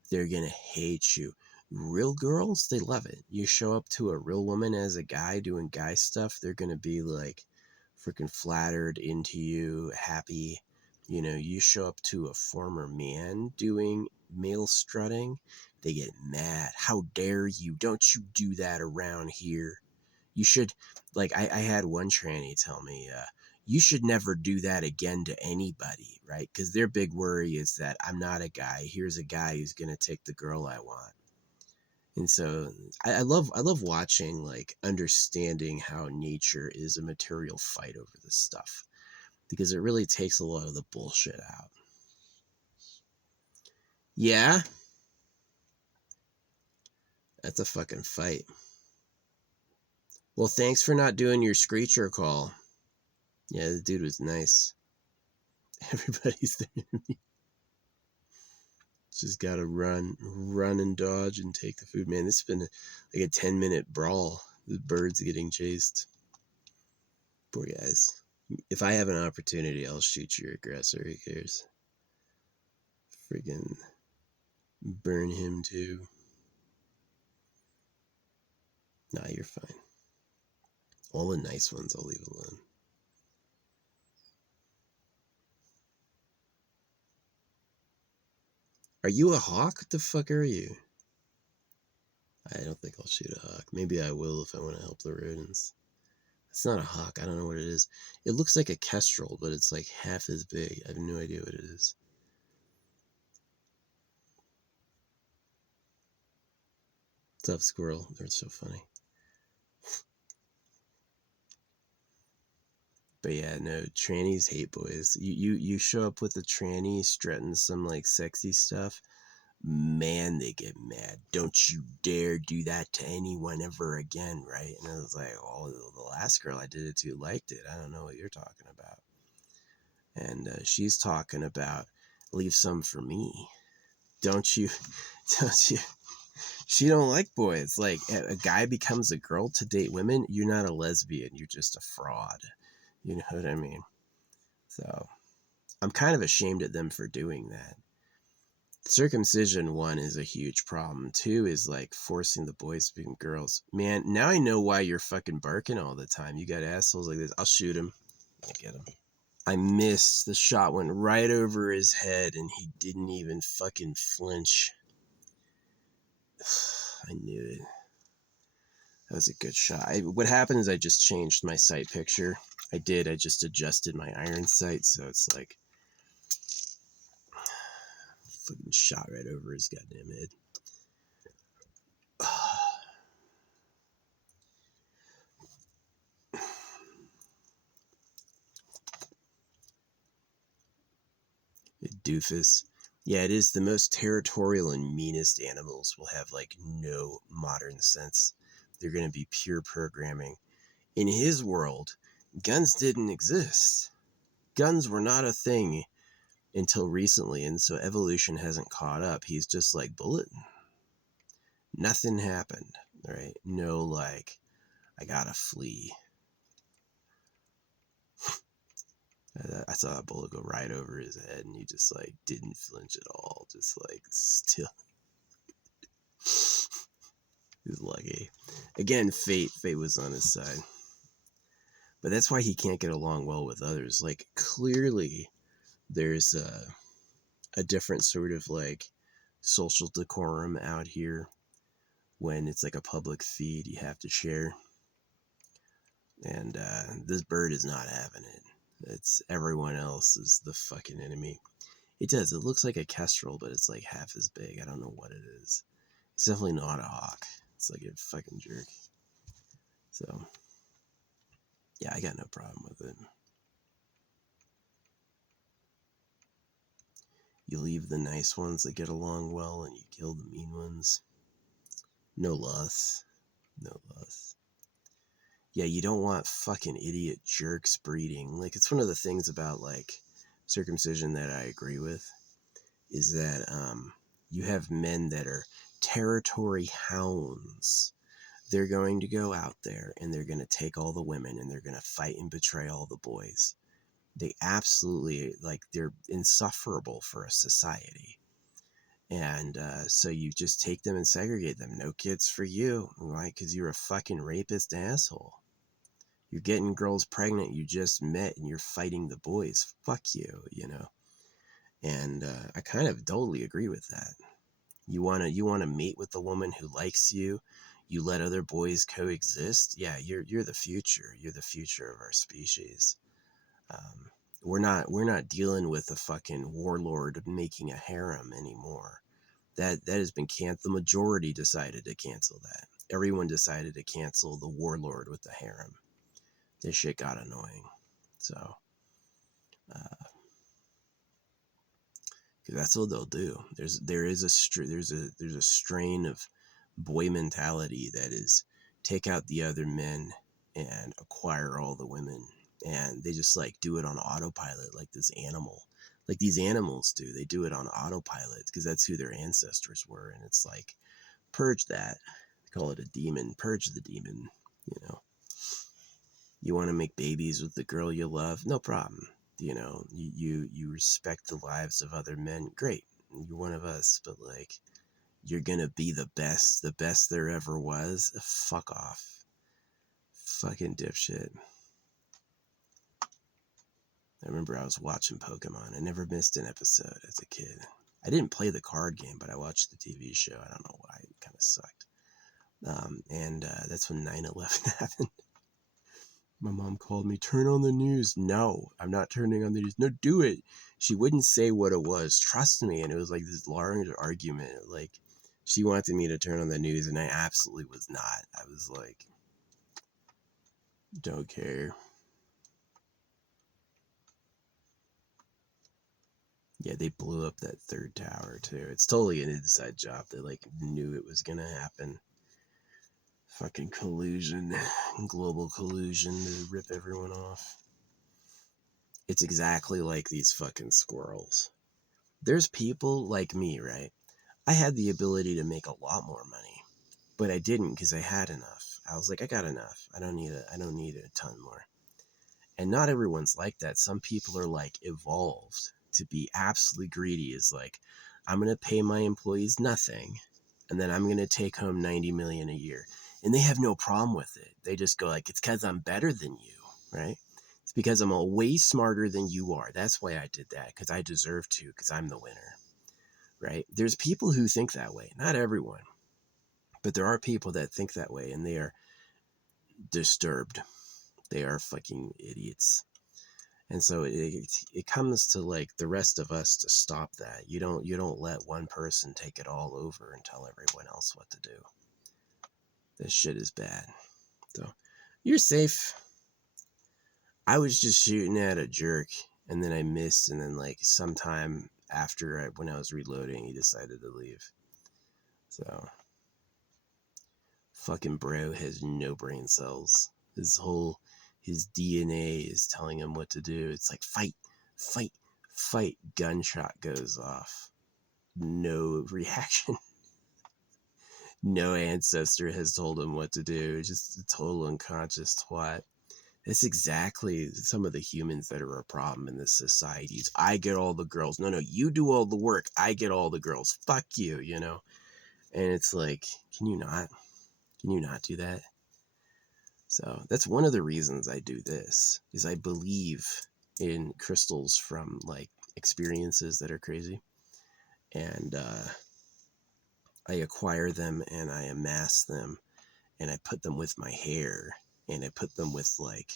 they're gonna hate you. Real girls, they love it. You show up to a real woman as a guy doing guy stuff, they're gonna be freaking flattered, into you, happy. You show up to a former man doing male strutting, they get mad. How dare you? Don't you do that around here. You should, I had one tranny tell me, you should never do that again to anybody, right? Because their big worry is that I'm not a guy. Here's a guy who's going to take the girl I want. And so I love watching, understanding how nature is a material fight over this stuff, because it really takes a lot of the bullshit out. Yeah, that's a fucking fight. Well, thanks for not doing your screecher call. Yeah, the dude was nice. Everybody's there. Just gotta run and dodge and take the food. Man, this has been a 10-minute brawl. The birds getting chased. Poor guys. If I have an opportunity, I'll shoot your aggressor. Who cares? Friggin' burn him too. Nah, you're fine. All the nice ones I'll leave alone. Are you a hawk? What the fuck are you? I don't think I'll shoot a hawk. Maybe I will if I want to help the rodents. It's not a hawk. I don't know what it is. It looks like a kestrel, but it's half as big. I have no idea what it is. Tough squirrel. They're so funny. But yeah, no, trannies hate boys. You show up with a tranny strutting some sexy stuff, man, they get mad. Don't you dare do that to anyone ever again, right? And I was like, oh, the last girl I did it to liked it. I don't know what you're talking about. and she's talking about leave some for me. Don't you? Don't you? She don't like boys. Like a guy becomes a girl to date women. You're not a lesbian. You're just a fraud. You know what I mean? So I'm kind of ashamed at them for doing that. Circumcision, one, is a huge problem. Two is like forcing the boys to become girls. Man, now I know why you're fucking barking all the time. You got assholes like this. I'll shoot him. I'll get him. I missed. The shot went right over his head and he didn't even fucking flinch. I knew it. That was a good shot. What happened is I just changed my sight picture. I just adjusted my iron sight, so it's like fucking shot right over his goddamn head. Doofus. Yeah, it is. The most territorial and meanest animals will have like no modern sense. They're going to be pure programming. In his world, guns didn't exist. Guns were not a thing until recently, and so evolution hasn't caught up. He's just like bullet. Nothing happened, right? No, like, I gotta flee. I saw a bullet go right over his head, and he just like didn't flinch at all. Just like still. He's lucky. Again, fate was on his side. But that's why he can't get along well with others. Like, clearly, there's a different sort of like social decorum out here when it's like a public feed you have to share. And this bird is not having it. It's everyone else is the fucking enemy. It does. It looks like a kestrel, but it's like half as big. I don't know what it is. It's definitely not a hawk. It's like a fucking jerk. So, yeah, I got no problem with it. You leave the nice ones that get along well and you kill the mean ones. No loss. No loss. Yeah, you don't want fucking idiot jerks breeding. Like, it's one of the things about, like, circumcision that I agree with is that you have men that are territory hounds. They're going to go out there and they're going to take all the women and they're going to fight and betray all the boys. They absolutely, like, they're insufferable for a society. And so you just take them and segregate them. No kids for you, right? Because you're a fucking rapist asshole. You're getting girls pregnant you just met and you're fighting the boys. Fuck you, you know? And I kind of totally agree with that. You wanna mate with the woman who likes you. You let other boys coexist. Yeah, you're the future. You're the future of our species. We're not dealing with a fucking warlord making a harem anymore. That has been canceled. The majority decided to cancel that. Everyone decided to cancel the warlord with the harem. This shit got annoying. So, because that's what they'll do. There's a strain of boy mentality that is take out the other men and acquire all the women, and they just like do it on autopilot, like this animal, like these animals do. They do it on autopilot because that's who their ancestors were, and it's like purge that. They call it a demon. Purge the demon. You know. You want to make babies with the girl you love? No problem. You know, you respect the lives of other men. Great. You're one of us, but like, you're gonna be the best there ever was. Fuck off. Fucking dipshit. I remember I was watching Pokemon. I never missed an episode as a kid. I didn't play the card game, but I watched the TV show. I don't know why. It kind of sucked. And that's when 9/11 happened. My mom called me, turn on the news. No, I'm not turning on the news. No, do it. She wouldn't say what it was. Trust me. And it was like this large argument. Like, she wanted me to turn on the news, and I absolutely was not. I was like, don't care. Yeah, they blew up that third tower, too. It's totally an inside job. They, like, knew it was gonna happen. Fucking collusion. Global collusion to rip everyone off. It's exactly like these fucking squirrels. There's people like me, right? I had the ability to make a lot more money, but I didn't because I had enough. I was like, I got enough. I don't need a ton more. And not everyone's like that. Some people are like evolved to be absolutely greedy. Is like, I'm going to pay my employees nothing, and then I'm going to take home 90 million a year. And they have no problem with it. They just go like, it's because I'm better than you, right? It's because I'm a way smarter than you are. That's why I did that, because I deserve to, because I'm the winner, right? There's people who think that way. Not everyone, but there are people that think that way, and they are disturbed. They are fucking idiots. And so it comes to like the rest of us to stop that. You don't let one person take it all over and tell everyone else what to do. This shit is bad. So you're safe. I was just shooting at a jerk, and then I missed, and then like sometime after when I was reloading, he decided to leave. So fucking bro has no brain cells. His DNA is telling him what to do. It's like fight, fight, fight. Gunshot goes off. No reaction. No ancestor has told him what to do. Just a total unconscious twat. That's exactly some of the humans that are a problem in this society. I get all the girls. No, you do all the work. I get all the girls. Fuck you, you know? And it's like, can you not? Can you not do that? So that's one of the reasons I do this, is I believe in crystals from like experiences that are crazy. And I acquire them and I amass them and I put them with my hair and I put them with like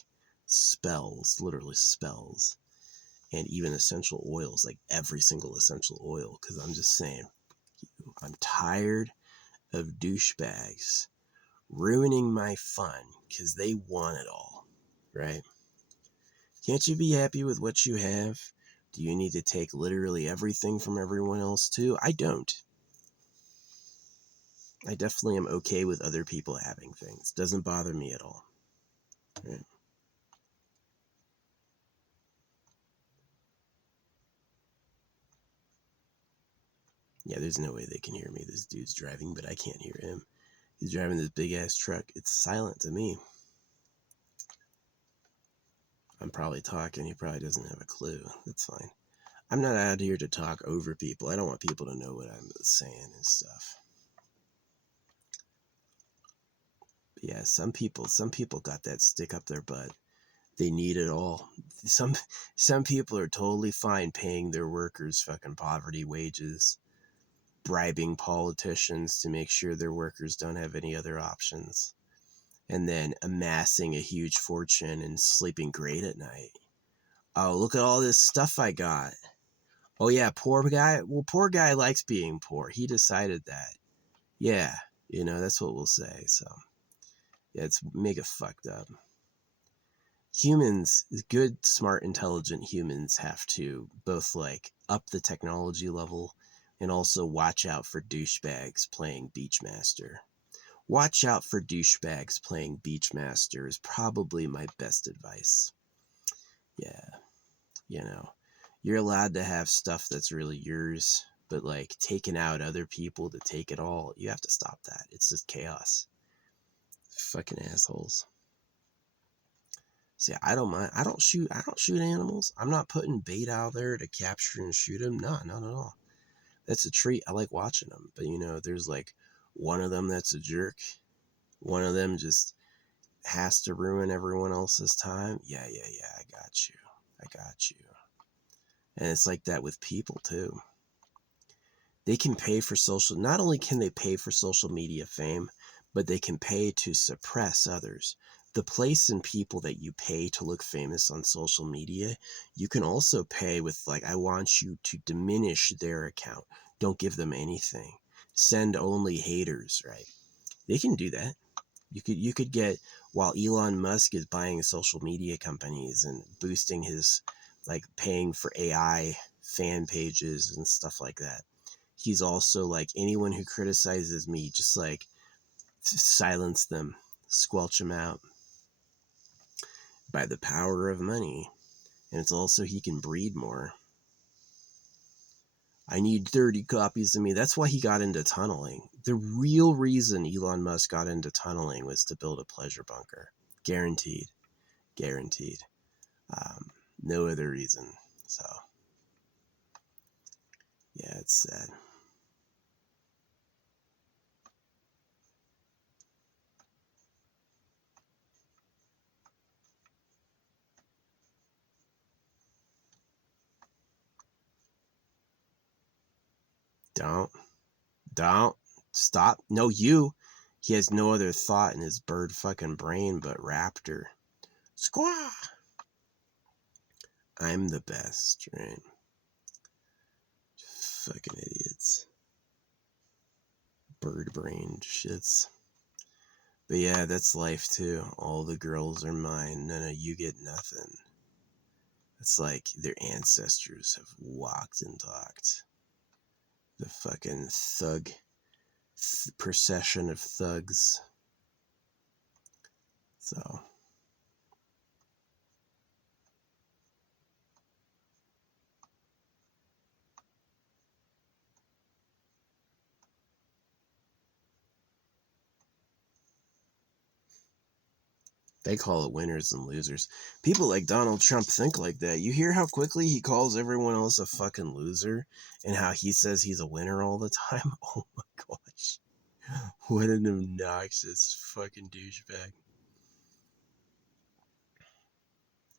spells, literally spells, and even essential oils, like every single essential oil. Because I'm just saying, I'm tired of douchebags ruining my fun because they want it all, right? Can't you be happy with what you have? Do you need to take literally everything from everyone else too? I don't. I definitely am okay with other people having things. Doesn't bother me at all. Right? Yeah, there's no way they can hear me. This dude's driving, but I can't hear him. He's driving this big ass truck. It's silent to me. I'm probably talking. He probably doesn't have a clue. That's fine. I'm not out here to talk over people. I don't want people to know what I'm saying and stuff. But yeah, some people got that stick up their butt. They need it all. Some people are totally fine paying their workers fucking poverty wages, bribing politicians to make sure their workers don't have any other options, and then amassing a huge fortune and sleeping great at night. Oh, look at all this stuff I got. Oh yeah, poor guy. Well, poor guy likes being poor. He decided that. Yeah, that's what we'll say. So yeah, it's mega fucked up. Humans, good, smart, intelligent humans have to both like up the technology level and also watch out for douchebags playing Beachmaster. Watch out for douchebags playing Beachmaster is probably my best advice. Yeah, you're allowed to have stuff that's really yours, but like taking out other people to take it all, you have to stop that. It's just chaos. Fucking assholes. See, I don't mind. I don't shoot animals. I'm not putting bait out there to capture and shoot them. No, not at all. That's a treat. I like watching them. But there's like one of them that's a jerk. One of them just has to ruin everyone else's time. Yeah. I got you. And it's like that with people too. They can pay for not only can they pay for social media fame, but they can pay to suppress others. The place and people that you pay to look famous on social media, you can also pay with like, I want you to diminish their account. Don't give them anything. Send only haters, right? They can do that. You could get, while Elon Musk is buying social media companies and boosting his, like paying for AI fan pages and stuff like that. He's also like, anyone who criticizes me, just like silence them, squelch them out by the power of money. And it's also he can breed more. I need 30 copies of me. That's why he got into tunneling. The real reason Elon Musk got into tunneling was to build a pleasure bunker. Guaranteed. Guaranteed. No other reason. So, yeah, it's sad. Don't stop. No, you. He has no other thought in his bird fucking brain but raptor. Squaw. I'm the best, right? Fucking idiots. Bird brain shits. But yeah, that's life too. All the girls are mine. No, you get nothing. It's like their ancestors have walked and talked. The fucking thug procession of thugs. So. They call it winners and losers. People like Donald Trump think like that. You hear how quickly he calls everyone else a fucking loser and how he says he's a winner all the time? Oh my gosh. What an obnoxious fucking douchebag.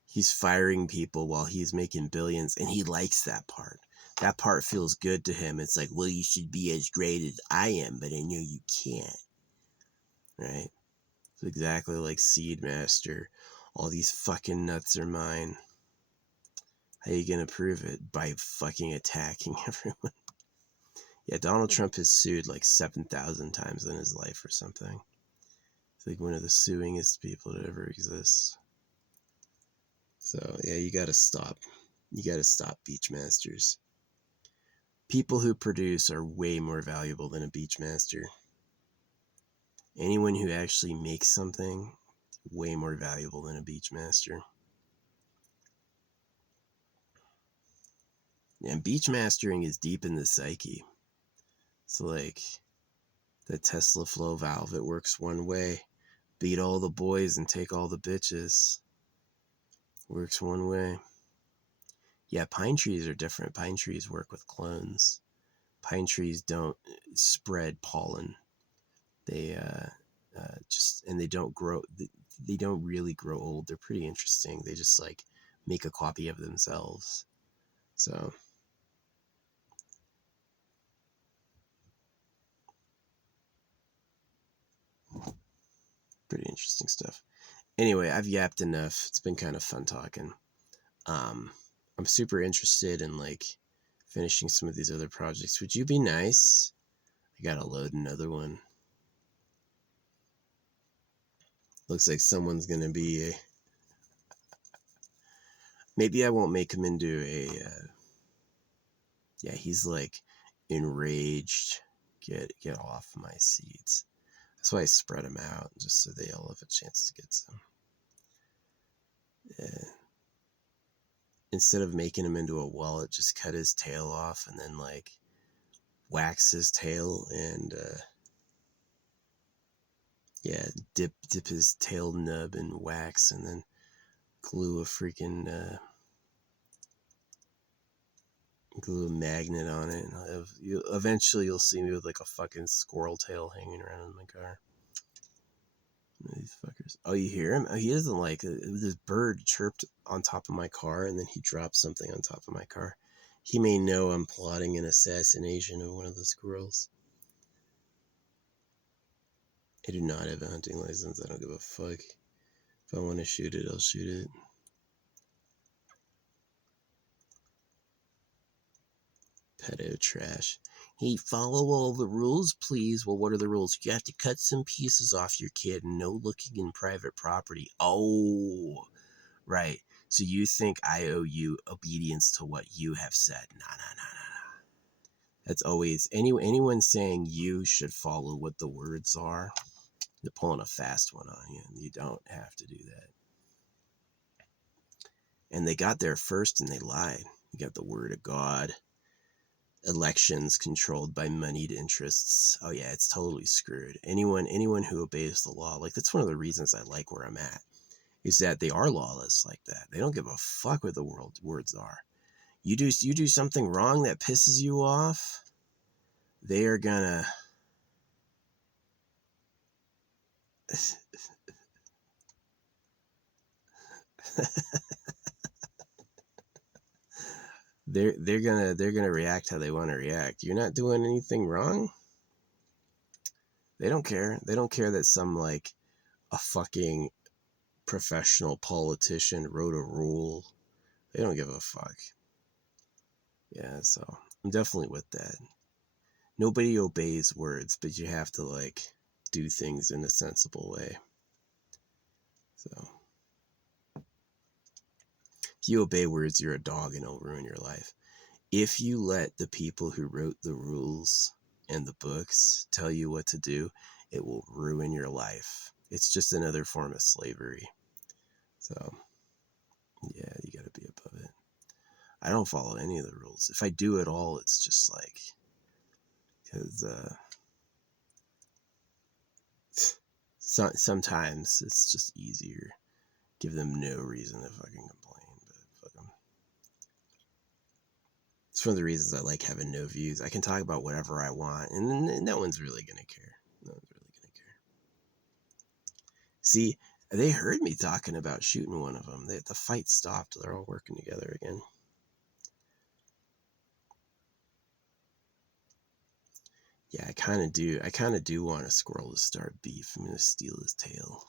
He's firing people while he's making billions, and he likes that part. That part feels good to him. It's like, well, you should be as great as I am, but I know you can't. Right? It's exactly like Seedmaster. All these fucking nuts are mine. How you gonna prove it? By fucking attacking everyone. Yeah, Donald Trump has sued like 7,000 times in his life or something. He's like one of the suingest people to ever exist. So yeah, you gotta stop. You gotta stop Beachmasters. People who produce are way more valuable than a Beachmaster. Anyone who actually makes something, way more valuable than a Beachmaster. And Beachmastering is deep in the psyche. It's like the Tesla flow valve. It works one way. Beat all the boys and take all the bitches. Works one way. Yeah, pine trees are different. Pine trees work with clones. Pine trees don't spread pollen. They and they don't grow. They don't really grow old. They're pretty interesting. They just like make a copy of themselves. So. Pretty interesting stuff. Anyway, I've yapped enough. It's been kind of fun talking. I'm super interested in like finishing some of these other projects. Would you be nice? I gotta load another one. Looks like someone's gonna be maybe I won't make him into a yeah, he's like enraged. Get off my seats. That's why I spread them out, just so they all have a chance to get some. Yeah. Instead of making him into a wallet, just cut his tail off and then like wax his tail and yeah, dip his tail nub in wax and then glue a magnet on it. And eventually you'll see me with like a fucking squirrel tail hanging around in my car. These fuckers. Oh, you hear him? Oh, he doesn't like it. This bird chirped on top of my car and then he dropped something on top of my car. He may know I'm plotting an assassination of one of the squirrels. I do not have a hunting license. I don't give a fuck. If I want to shoot it, I'll shoot it. Pedo trash. Hey, follow all the rules, please. Well, what are the rules? You have to cut some pieces off your kid. No looking in private property. Oh, right. So you think I owe you obedience to what you have said? Nah. That's always anyone saying you should follow what the words are. They're pulling a fast one on you. You don't have to do that. And they got there first and they lied. You got the word of God, elections controlled by moneyed interests. Oh yeah, it's totally screwed. Anyone who obeys the law, like that's one of the reasons I like where I'm at, is that they are lawless like that. They don't give a fuck what the words are. You do something wrong that pisses you off, they are gonna they're gonna react how they want to react. You're not doing anything wrong. They don't care. They don't care that some like a fucking professional politician wrote a rule. They don't give a fuck. Yeah, so I'm definitely with that. Nobody obeys words, but you have to like do things in a sensible way. So if you obey words, you're a dog and it'll ruin your life. If you let the people who wrote the rules and the books tell you what to do, it will ruin your life. It's just another form of slavery. So yeah, you gotta be above it. I don't follow any of the rules. If I do at all, it's just like, because sometimes it's just easier. Give them no reason to fucking complain, but fuck them. It's one of the reasons I like having no views. I can talk about whatever I want, and no one's really gonna care. No one's really gonna care. See, they heard me talking about shooting one of them. The fight stopped. They're all working together again. Yeah, I kind of do want a squirrel to start beef. I'm gonna steal his tail.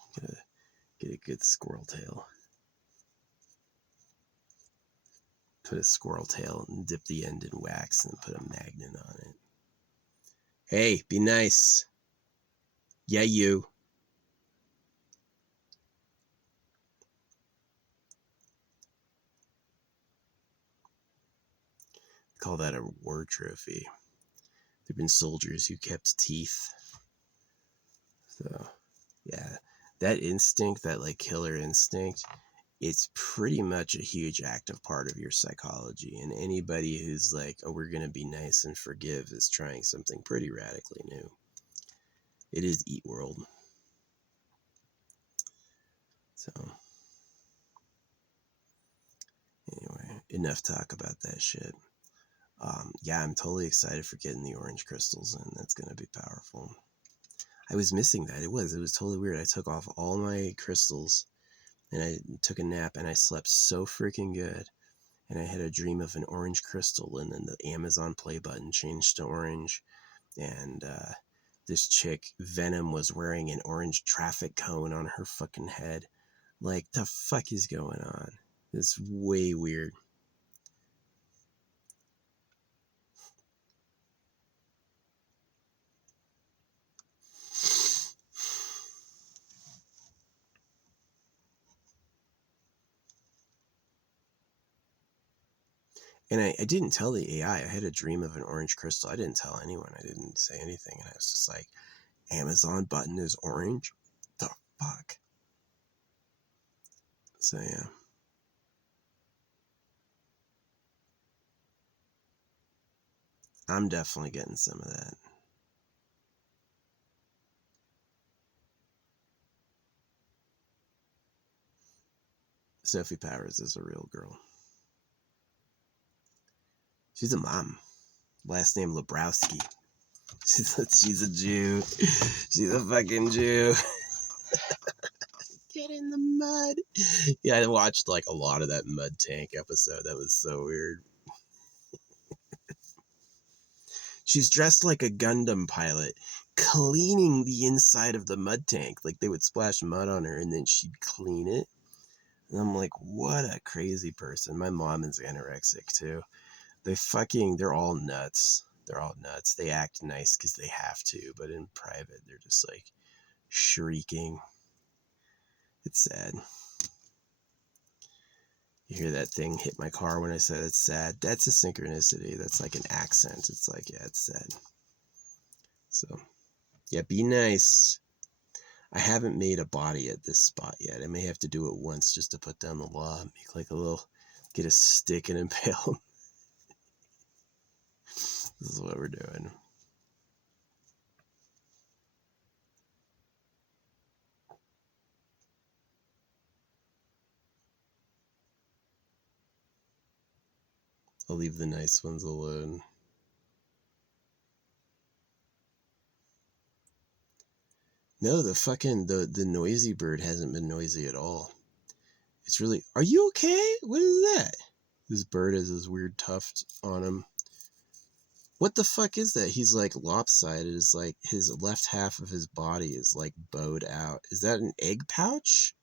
Get a good squirrel tail. Put a squirrel tail and dip the end in wax and put a magnet on it. Hey, be nice. Yeah, you. Call that a war trophy. There have been soldiers who kept teeth. So, yeah, that instinct, that like killer instinct, it's pretty much a huge active part of your psychology. And anybody who's like, oh, we're going to be nice and forgive is trying something pretty radically new. It is Eat World. So, anyway, enough talk about that shit. Yeah, I'm totally excited for getting the orange crystals in. That's going to be powerful. I was missing that. It was totally weird. I took off all my crystals and I took a nap and I slept so freaking good. And I had a dream of an orange crystal, and then the Amazon play button changed to orange. And this chick, Venom, was wearing an orange traffic cone on her fucking head. Like, the fuck is going on? It's way weird. And I didn't tell the AI. I had a dream of an orange crystal. I didn't tell anyone. I didn't say anything. And I was just like, Amazon button is orange? The fuck? So, yeah. I'm definitely getting some of that. Sophie Powers is a real girl. She's a mom. Last name Lebrowski. She's a Jew. She's a fucking Jew. Get in the mud. Yeah, I watched like a lot of that Mud Tank episode. That was so weird. She's dressed like a Gundam pilot, cleaning the inside of the mud tank. Like they would splash mud on her and then she'd clean it. And I'm like, what a crazy person. My mom is anorexic too. They're all nuts. They're all nuts. They act nice because they have to, but in private, they're just like shrieking. It's sad. You hear that thing hit my car when I said it's sad? That's a synchronicity. That's like an accent. It's like, yeah, it's sad. So, yeah, be nice. I haven't made a body at this spot yet. I may have to do it once just to put down the law. Make like a little, get a stick and impale him. This is what we're doing. I'll leave the nice ones alone. No, the noisy bird hasn't been noisy at all. It's really, are you okay? What is that? This bird has this weird tuft on him. What the fuck is that? He's like lopsided. It's like his left half of his body is like bowed out. Is that an egg pouch?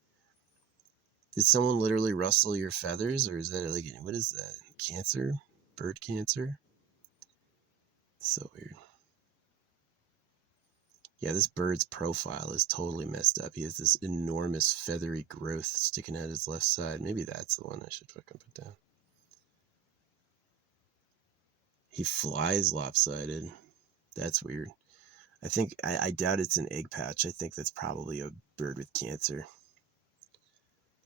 Did someone literally rustle your feathers, or is that like, what is that? Cancer? Bird cancer? So weird. Yeah, this bird's profile is totally messed up. He has this enormous feathery growth sticking out his left side. Maybe that's the one I should fucking put down. He flies lopsided. That's weird. I doubt it's an egg patch. I think that's probably a bird with cancer.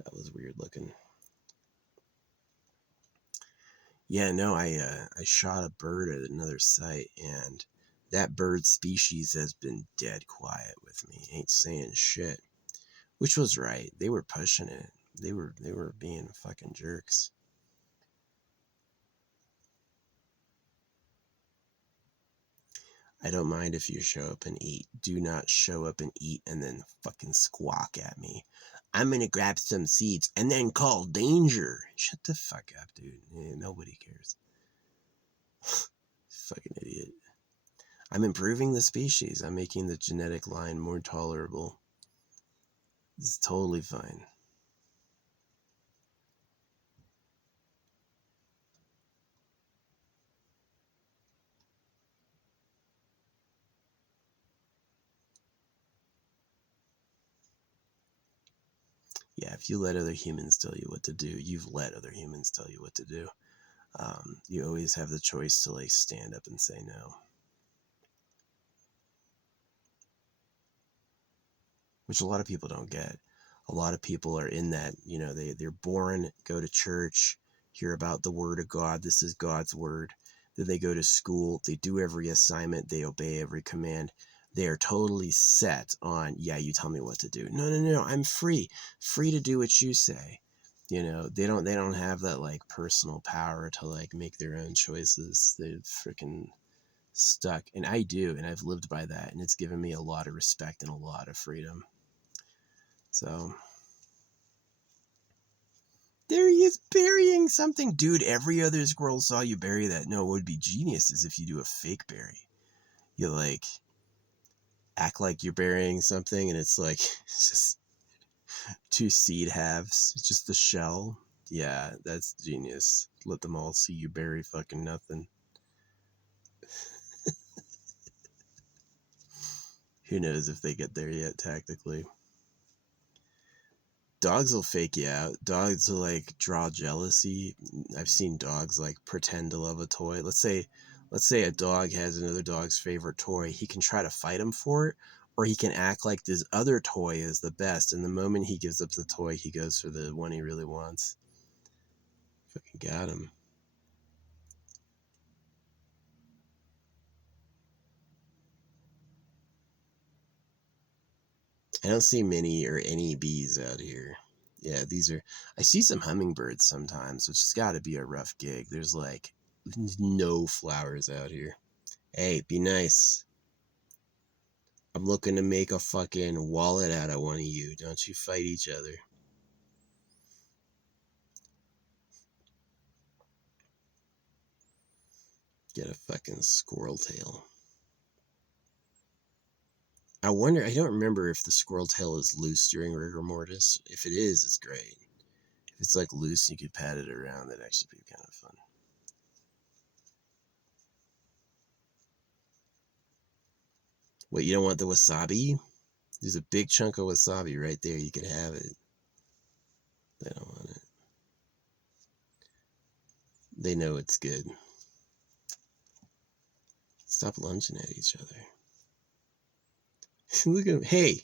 That was weird looking. Yeah, no, I shot a bird at another site, and that bird species has been dead quiet with me. Ain't saying shit. Which was right. They were pushing it. They were being fucking jerks. I don't mind if you show up and eat. Do not show up and eat and then fucking squawk at me. I'm gonna grab some seeds and then call danger. Shut the fuck up, dude. Yeah, nobody cares. Fucking idiot. I'm improving the species. I'm making the genetic line more tolerable. This is totally fine. Yeah, if you let other humans tell you what to do, you've let other humans tell you what to do. You always have the choice to like stand up and say no. Which a lot of people don't get. A lot of people are in that, they're born, go to church, hear about the word of God, this is God's word. Then they go to school, they do every assignment, they obey every command. They are totally set on, yeah, you tell me what to do. No, I'm free to do what you say. They don't have that like personal power to like make their own choices. They're freaking stuck. And I do, and I've lived by that, and it's given me a lot of respect and a lot of freedom. So there he is burying something. Dude, every other squirrel saw you bury that. No, what would be genius is if you do a fake bury. You like act like you're burying something and it's like it's just two seed halves. It's just the shell. Yeah, that's genius. Let them all see you bury fucking nothing. Who knows if they get there yet tactically. Dogs will fake you out. Dogs will like draw jealousy. I've seen dogs like pretend to love a toy. Let's say a dog has another dog's favorite toy. He can try to fight him for it, or he can act like this other toy is the best. And the moment he gives up the toy, he goes for the one he really wants. Fucking got him. I don't see many or any bees out here. Yeah, I see some hummingbirds sometimes, which has got to be a rough gig. There's like no flowers out here. Hey, be nice. I'm looking to make a fucking wallet out of one of you. Don't you fight each other. Get a fucking squirrel tail. I wonder, I don't remember if the squirrel tail is loose during rigor mortis. If it is, it's great. If it's like loose and you could pat it around, that'd actually be kind of fun. What, you don't want the wasabi? There's a big chunk of wasabi right there. You could have it. They don't want it. They know it's good. Stop lunging at each other. Look at him. Hey,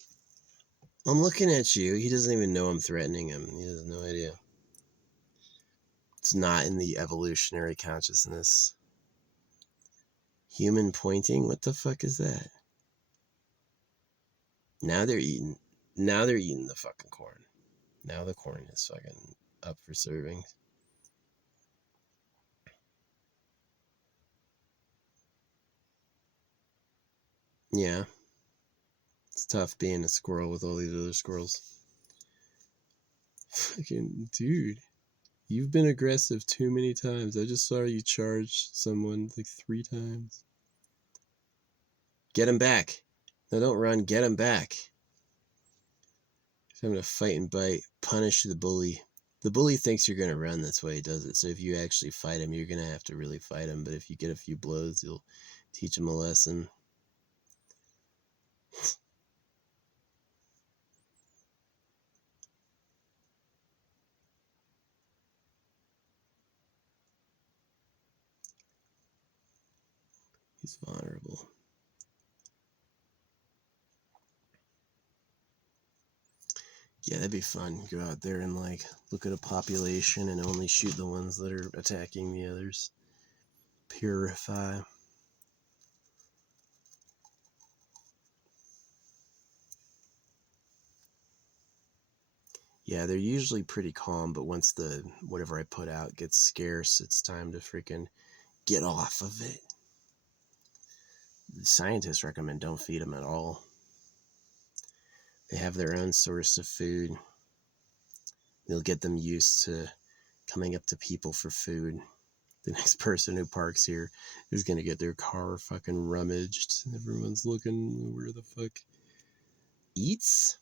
I'm looking at you. He doesn't even know I'm threatening him. He has no idea. It's not in the evolutionary consciousness. Human pointing? What the fuck is that? Now they're eating. Now they're eating the fucking corn. Now the corn is fucking up for serving. Yeah. It's tough being a squirrel with all these other squirrels. Fucking dude. You've been aggressive too many times. I just saw you charge someone like 3 times. Get him back. No, don't run. Get him back. I'm going to fight and bite. Punish the bully. The bully thinks you're going to run. That's why he does it. So if you actually fight him, you're going to have to really fight him. But if you get a few blows, you'll teach him a lesson. He's vulnerable. Yeah, that'd be fun. Go out there and like look at a population and only shoot the ones that are attacking the others. Purify. Yeah, they're usually pretty calm, but once the whatever I put out gets scarce, it's time to freaking get off of it. The scientists recommend don't feed them at all. They have their own source of food. They'll get them used to coming up to people for food. The next person who parks here is going to get their car fucking rummaged. Everyone's looking where the fuck eats.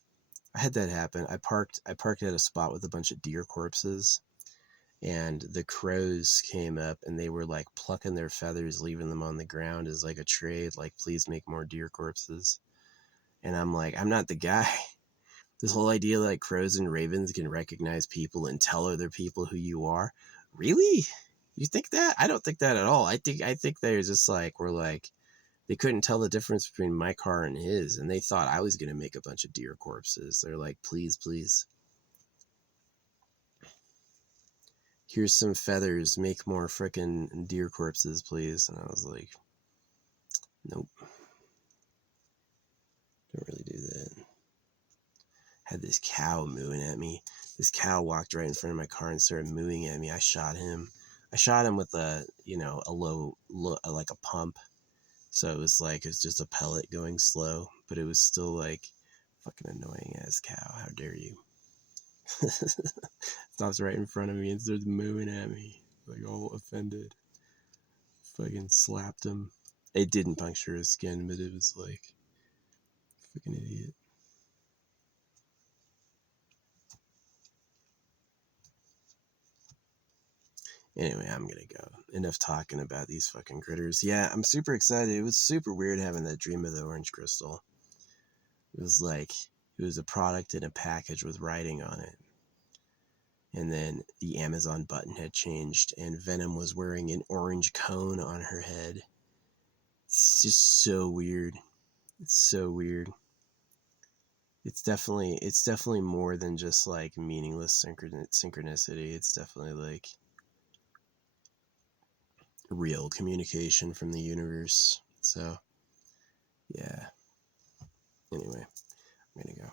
I had that happen. I parked at a spot with a bunch of deer corpses, and the crows came up and they were like plucking their feathers, leaving them on the ground as like a trade, like please make more deer corpses. And I'm like, I'm not the guy. This whole idea like crows and ravens can recognize people and tell other people who you are. Really? You think that? I don't think that at all. I think they're just like, we're like, they couldn't tell the difference between my car and his, and they thought I was gonna make a bunch of deer corpses. They're like, please, please. Here's some feathers, make more frickin' deer corpses, please. And I was like, nope, don't really do that. Had this cow mooing at me. This cow walked right in front of my car and started mooing at me. I shot him. I shot him with a low, like a pump. So it was like, it's just a pellet going slow, but it was still like, fucking annoying ass cow. How dare you? Stops right in front of me and starts mooing at me, like all offended. Fucking slapped him. It didn't puncture his skin, but it was like, fucking idiot. Anyway, I'm gonna go. Enough talking about these fucking critters. Yeah, I'm super excited. It was super weird having that dream of the orange crystal. It was like, it was a product in a package with writing on it. And then the Amazon button had changed, and Venom was wearing an orange cone on her head. It's just so weird. It's so weird. It's definitely more than just like meaningless synchronicity. It's definitely like real communication from the universe. So, yeah. Anyway, I'm gonna go.